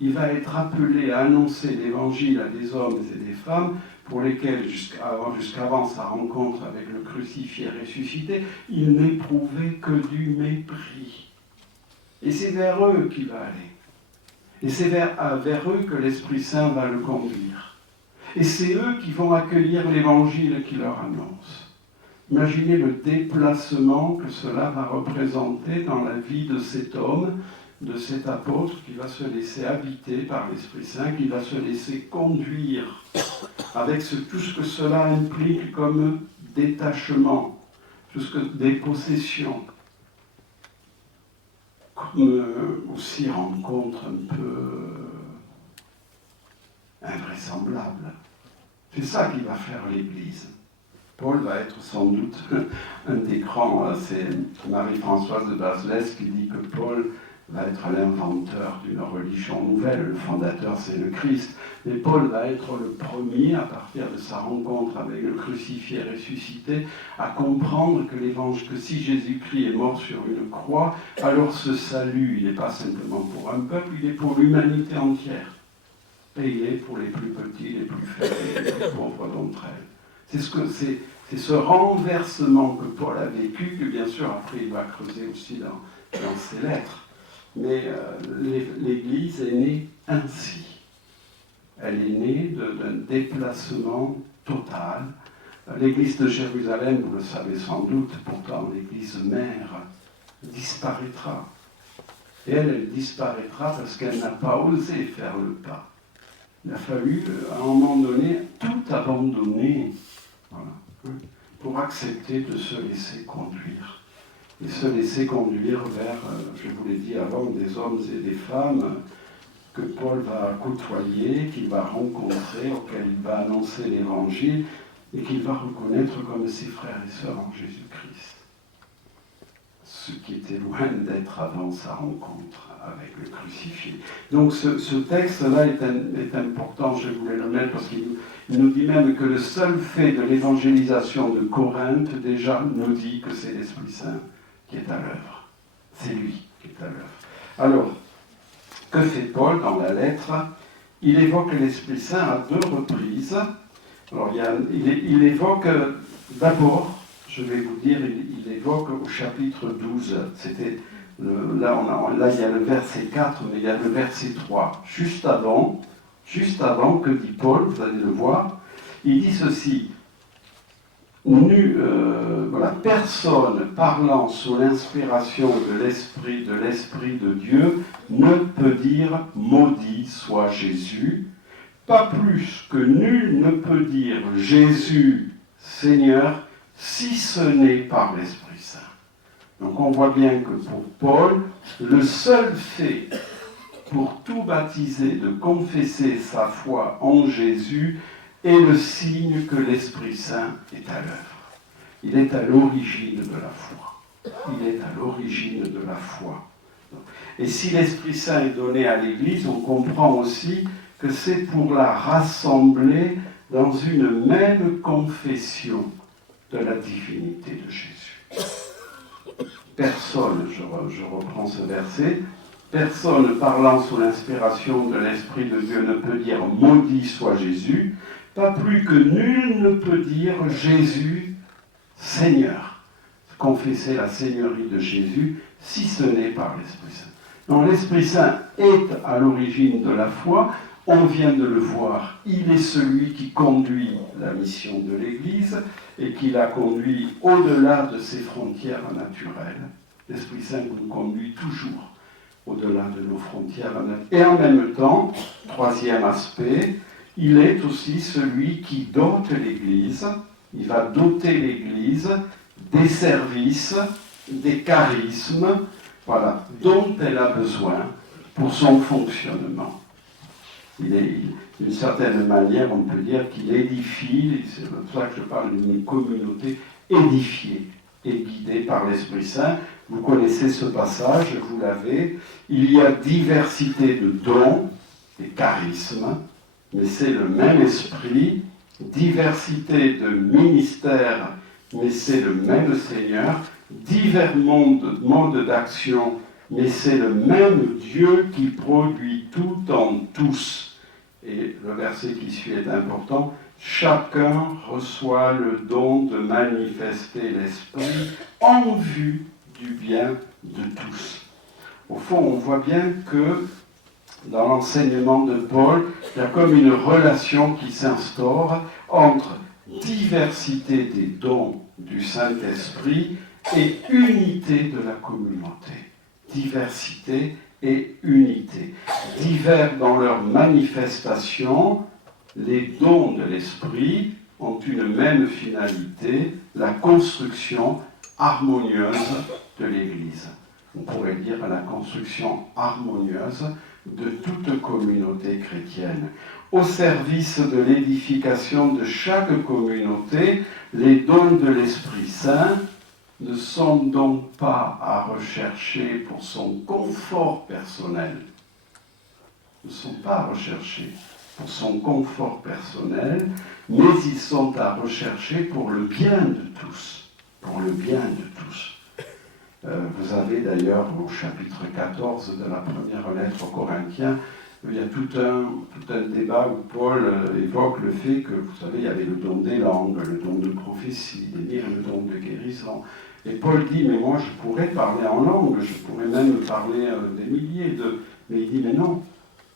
Il va être appelé à annoncer l'évangile à des hommes et des femmes pour lesquels, jusqu'avant sa rencontre avec le crucifié ressuscité, il n'éprouvait que du mépris. Et c'est vers eux qu'il va aller. Et c'est vers eux que l'Esprit Saint va le conduire. Et c'est eux qui vont accueillir l'évangile qu'il leur annonce. Imaginez le déplacement que cela va représenter dans la vie de cet homme, de cet apôtre qui va se laisser habiter par l'Esprit Saint, qui va se laisser conduire avec tout ce que cela implique comme détachement, tout ce que des possessions, comme aussi rencontre un peu invraisemblable. C'est ça qui va faire l'Église. Paul va être sans doute un des grands, c'est Marie-Françoise de Baselès qui dit que Paul va être l'inventeur d'une religion nouvelle, le fondateur c'est le Christ, mais Paul va être le premier, à partir de sa rencontre avec le crucifié ressuscité, à comprendre que l'évangile, que si Jésus-Christ est mort sur une croix, alors ce salut, il n'est pas simplement pour un peuple, il est pour l'humanité entière. Et il est pour les plus petits, les plus faibles, les plus pauvres d'entre elles. C'est ce renversement que Paul a vécu, que bien sûr après il va creuser aussi dans ses lettres. Mais l'Église est née ainsi. Elle est née d'un déplacement total. L'Église de Jérusalem, vous le savez sans doute, pourtant l'Église mère disparaîtra. Et elle disparaîtra parce qu'elle n'a pas osé faire le pas. Il a fallu, à un moment donné, tout abandonner, voilà, pour accepter de se laisser conduire. Et se laisser conduire vers, je vous l'ai dit avant, des hommes et des femmes que Paul va côtoyer, qu'il va rencontrer, auxquels il va annoncer l'Évangile et qu'il va reconnaître comme ses frères et sœurs en Jésus-Christ. Ce qui était loin d'être avant sa rencontre avec le crucifié. Donc ce texte-là est important, je voulais le mettre parce qu'il nous dit même que le seul fait de l'évangélisation de Corinthe déjà nous dit que c'est l'Esprit Saint qui est à l'œuvre. C'est lui qui est à l'œuvre. Alors, que fait Paul dans la lettre? Il évoque l'Esprit Saint à 2 reprises. Alors, il évoque d'abord, je vais vous dire, il évoque au chapitre 12, c'était, là il y a le verset 4, mais il y a le verset 3, juste avant, que dit Paul, vous allez le voir, il dit ceci, personne parlant sous l'inspiration de l'Esprit de Dieu ne peut dire « maudit soit Jésus », pas plus que nul ne peut dire « Jésus, Seigneur », si ce n'est par l'Esprit Saint. Donc on voit bien que pour Paul, le seul fait pour tout baptisé de confesser sa foi en Jésus est le signe que l'Esprit Saint est à l'œuvre. Il est à l'origine de la foi. Il est à l'origine de la foi. Et si l'Esprit Saint est donné à l'Église, on comprend aussi que c'est pour la rassembler dans une même confession de la divinité de Jésus. Personne, je reprends ce verset, personne parlant sous l'inspiration de l'Esprit de Dieu ne peut dire « maudit soit Jésus », pas plus que nul ne peut dire « Jésus, Seigneur », confesser la Seigneurie de Jésus, si ce n'est par l'Esprit Saint. Donc l'Esprit Saint est à l'origine de la foi, on vient de le voir, il est celui qui conduit la mission de l'Église et qui la conduit au-delà de ses frontières naturelles. L'Esprit Saint nous conduit toujours au-delà de nos frontières naturelles. Et en même temps, troisième aspect, il est aussi celui qui dote l'Église, il va doter l'Église des services, des charismes, voilà, dont elle a besoin pour son fonctionnement. D'une certaine manière, on peut dire qu'il édifie, c'est pour ça que je parle d'une communauté édifiée et guidée par l'Esprit Saint. Vous connaissez ce passage, vous l'avez. Il y a diversité de dons et charismes, mais c'est le même esprit. Diversité de ministères, mais c'est le même Seigneur. Divers modes d'action, mais c'est le même Dieu qui produit tout en tous. Et le verset qui suit est important. Chacun reçoit le don de manifester l'Esprit en vue du bien de tous. Au fond, on voit bien que dans l'enseignement de Paul, il y a comme une relation qui s'instaure entre diversité des dons du Saint-Esprit et unité de la communauté. Diversité et unité. Divers dans leur manifestation, les dons de l'Esprit ont une même finalité, la construction harmonieuse de l'Église. On pourrait dire la construction harmonieuse de toute communauté chrétienne. Au service de l'édification de chaque communauté, les dons de l'Esprit Saint ne sont donc pas à rechercher pour son confort personnel. Ne sont pas à rechercher pour son confort personnel, mais ils sont à rechercher pour le bien de tous. Pour le bien de tous. Vous avez d'ailleurs au chapitre 14 de la première lettre aux Corinthiens, il y a tout un débat où Paul évoque le fait que, vous savez, il y avait le don des langues, le don de prophétie, le don de guérison. Et Paul dit, mais moi je pourrais parler en langue, je pourrais même parler des milliers de... Mais il dit, mais non,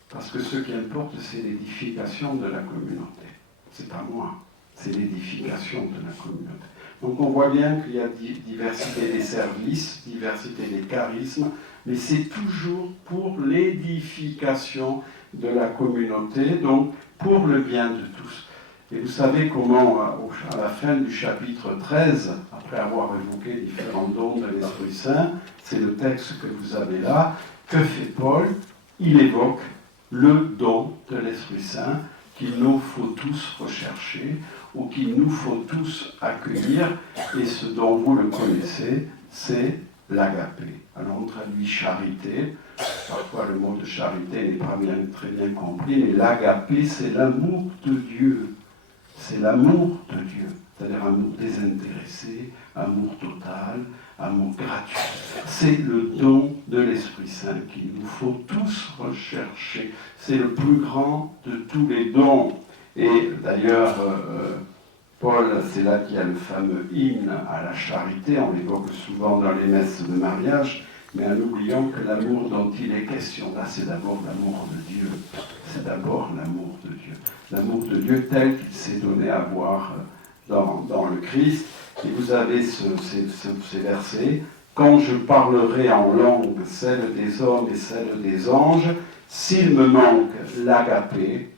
parce que ce qui importe, c'est l'édification de la communauté. C'est pas moi, c'est l'édification de la communauté. Donc on voit bien qu'il y a diversité des services, diversité des charismes, mais c'est toujours pour l'édification de la communauté, donc pour le bien de tous. Et vous savez comment, à la fin du chapitre 13, après avoir évoqué différents dons de l'Esprit Saint, c'est le texte que vous avez là, que fait Paul? Il évoque le don de l'Esprit Saint qu'il nous faut tous rechercher ou qu'il nous faut tous accueillir, et ce dont vous le connaissez, c'est l'agapé. Alors on traduit charité, parfois le mot de charité n'est pas très bien compris, mais l'agapé c'est l'amour de Dieu. C'est l'amour de Dieu, c'est-à-dire amour désintéressé, amour total, amour gratuit. C'est le don de l'Esprit Saint qu'il nous faut tous rechercher. C'est le plus grand de tous les dons. Et d'ailleurs, Paul, c'est là qu'il y a le fameux hymne à la charité, on l'évoque souvent dans les messes de mariage, mais en oubliant que l'amour dont il est question là, c'est d'abord l'amour de Dieu. C'est d'abord l'amour de Dieu. L'amour de Dieu tel qu'il s'est donné à voir dans le Christ. Et vous avez ces versets. Quand je parlerai en langue, celle des hommes et celle des anges, s'il me manque l'agapé,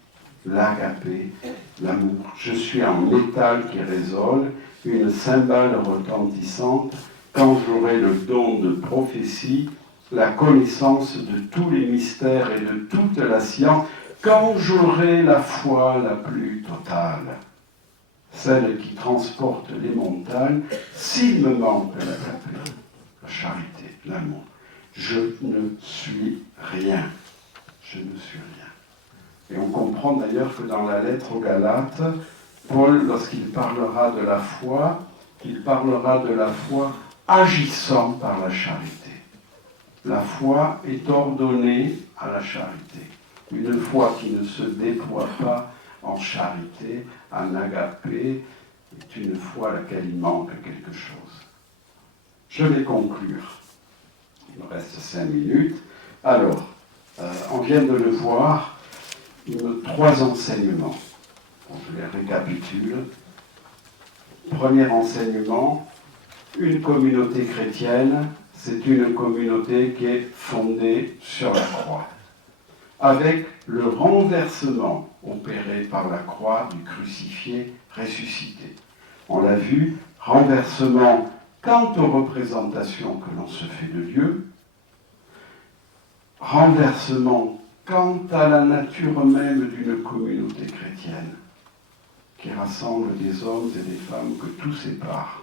l'amour, je suis un métal qui résonne, une cymbale retentissante, quand j'aurai le don de prophétie, la connaissance de tous les mystères et de toute la science, quand j'aurai la foi la plus totale, celle qui transporte les montagnes, s'il me manque la charité, l'amour, je ne suis rien. Je ne suis rien. Et on comprend d'ailleurs que dans la lettre aux Galates, Paul, lorsqu'il parlera de la foi, il parlera de la foi agissant par la charité. La foi est ordonnée à la charité. Une foi qui ne se déploie pas en charité, en agapé, est une foi à laquelle il manque quelque chose. Je vais conclure. Il me reste 5 minutes. Alors, on vient de le voir, 3 enseignements. Bon, je les récapitule. Premier enseignement, une communauté chrétienne, c'est une communauté qui est fondée sur la croix, avec le renversement opéré par la croix du crucifié ressuscité. On l'a vu, renversement quant aux représentations que l'on se fait de Dieu, renversement quant à la nature même d'une communauté chrétienne, qui rassemble des hommes et des femmes que tout sépare.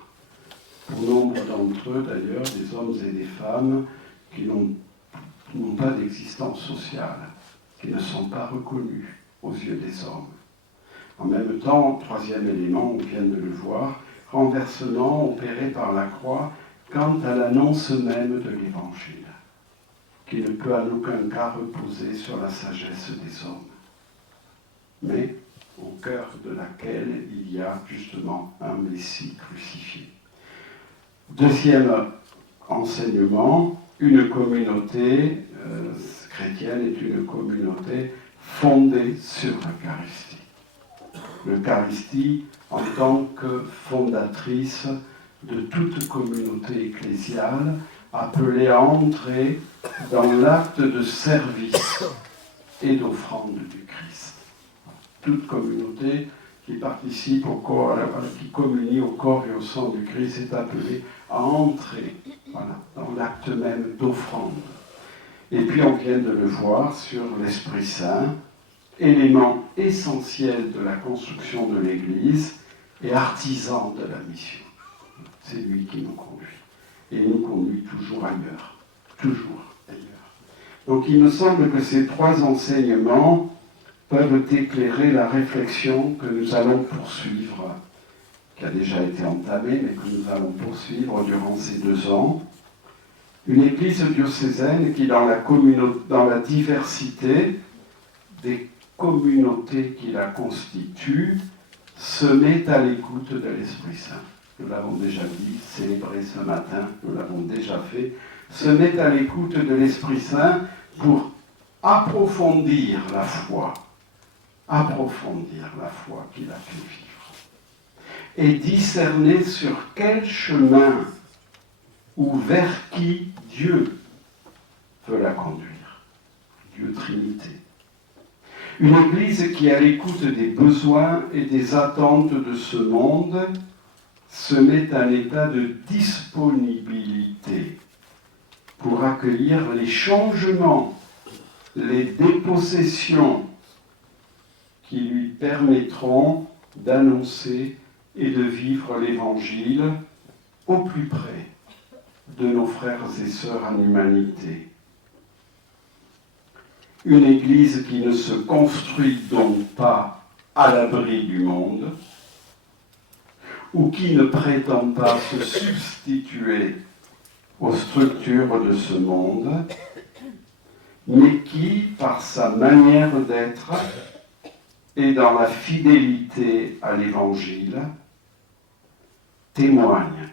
Pour nombre d'entre eux, d'ailleurs, des hommes et des femmes qui n'ont pas d'existence sociale, qui ne sont pas reconnus aux yeux des hommes. En même temps, troisième élément, on vient de le voir, renversement opéré par la croix quant à l'annonce même de l'Évangile, qui ne peut en aucun cas reposer sur la sagesse des hommes, mais au cœur de laquelle il y a justement un Messie crucifié. Deuxième enseignement, une communauté chrétienne est une communauté fondée sur l'Eucharistie. L'Eucharistie en tant que fondatrice de toute communauté ecclésiale, appelée à entrer dans l'acte de service et d'offrande du Christ. Toute communauté qui participe au corps, qui communie au corps et au sang du Christ est appelée à entrer dans l'acte même d'offrande. Et puis on vient de le voir sur l'Esprit Saint, élément essentiel de la construction de l'Église et artisan de la mission. C'est lui qui nous conduit. Et il nous conduit toujours ailleurs. Toujours ailleurs. Donc il me semble que ces trois enseignements peuvent éclairer la réflexion que nous allons poursuivre, qui a déjà été entamée, mais que nous allons poursuivre durant ces 2 ans. Une église diocésaine qui, dans la diversité des communautés qui la constituent, se met à l'écoute de l'Esprit Saint. Nous l'avons déjà dit, célébré ce matin, nous l'avons déjà fait, se met à l'écoute de l'Esprit Saint pour approfondir la foi qu'il a fait vivre, et discerner sur quel chemin ou vers qui Dieu veut la conduire. Dieu Trinité. Une Église qui, à l'écoute des besoins et des attentes de ce monde, se met en état de disponibilité pour accueillir les changements, les dépossessions qui lui permettront d'annoncer et de vivre l'Évangile au plus près de nos frères et sœurs en humanité. Une Église qui ne se construit donc pas à l'abri du monde, ou qui ne prétend pas se substituer aux structures de ce monde, mais qui, par sa manière d'être et dans la fidélité à l'Évangile, témoigne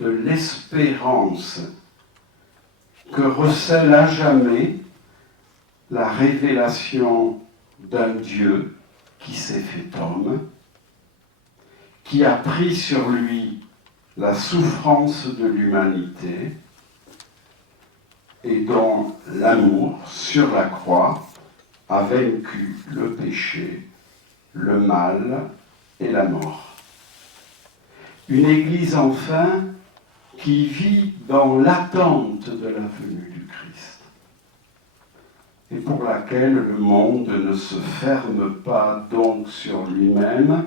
de l'espérance que recèle à jamais la révélation d'un Dieu qui s'est fait homme, qui a pris sur lui la souffrance de l'humanité et dont l'amour sur la croix a vaincu le péché, le mal et la mort. Une Église enfin qui vit dans l'attente de la venue du Christ et pour laquelle le monde ne se ferme pas donc sur lui-même,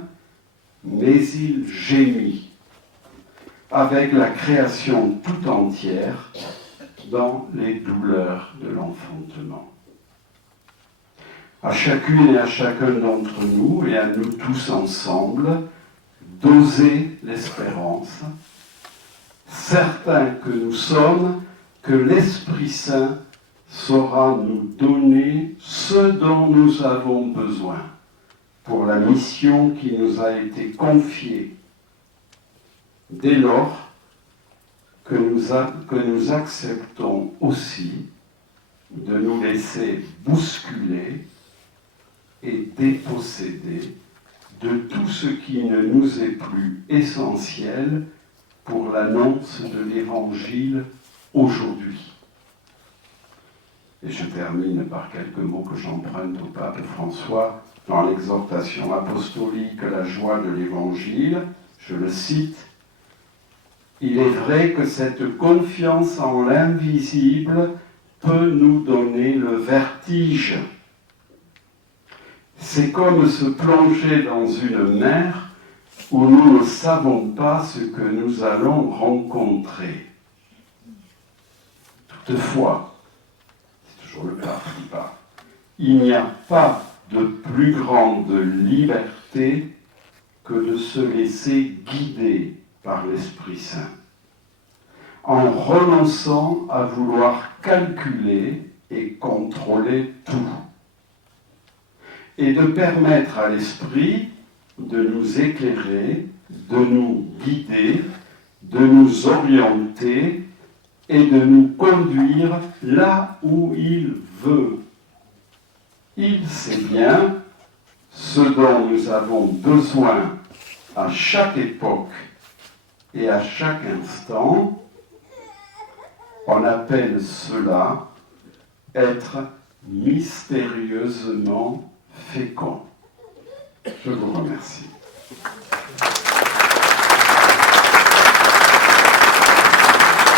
mais il gémit avec la création tout entière dans les douleurs de l'enfantement. À chacune et à chacun d'entre nous, et à nous tous ensemble, d'oser l'espérance, certains que nous sommes, que l'Esprit Saint saura nous donner ce dont nous avons besoin pour la mission qui nous a été confiée, dès lors que nous acceptons aussi de nous laisser bousculer et déposséder de tout ce qui ne nous est plus essentiel pour l'annonce de l'Évangile aujourd'hui. Et je termine par quelques mots que j'emprunte au pape François dans l'exhortation apostolique La joie de l'Évangile. Je le cite: « Il est vrai que cette confiance en l'invisible peut nous donner le vertige. C'est comme se plonger dans une mer où nous ne savons pas ce que nous allons rencontrer. Toutefois, c'est toujours le cas, il n'y a pas de plus grande liberté que de se laisser guider par l'Esprit Saint, en renonçant à vouloir calculer et contrôler tout, et de permettre à l'Esprit de nous éclairer, de nous guider, de nous orienter et de nous conduire là où il veut. Il sait bien ce dont nous avons besoin à chaque époque et à chaque instant. On appelle cela être mystérieusement fécond. Je vous remercie.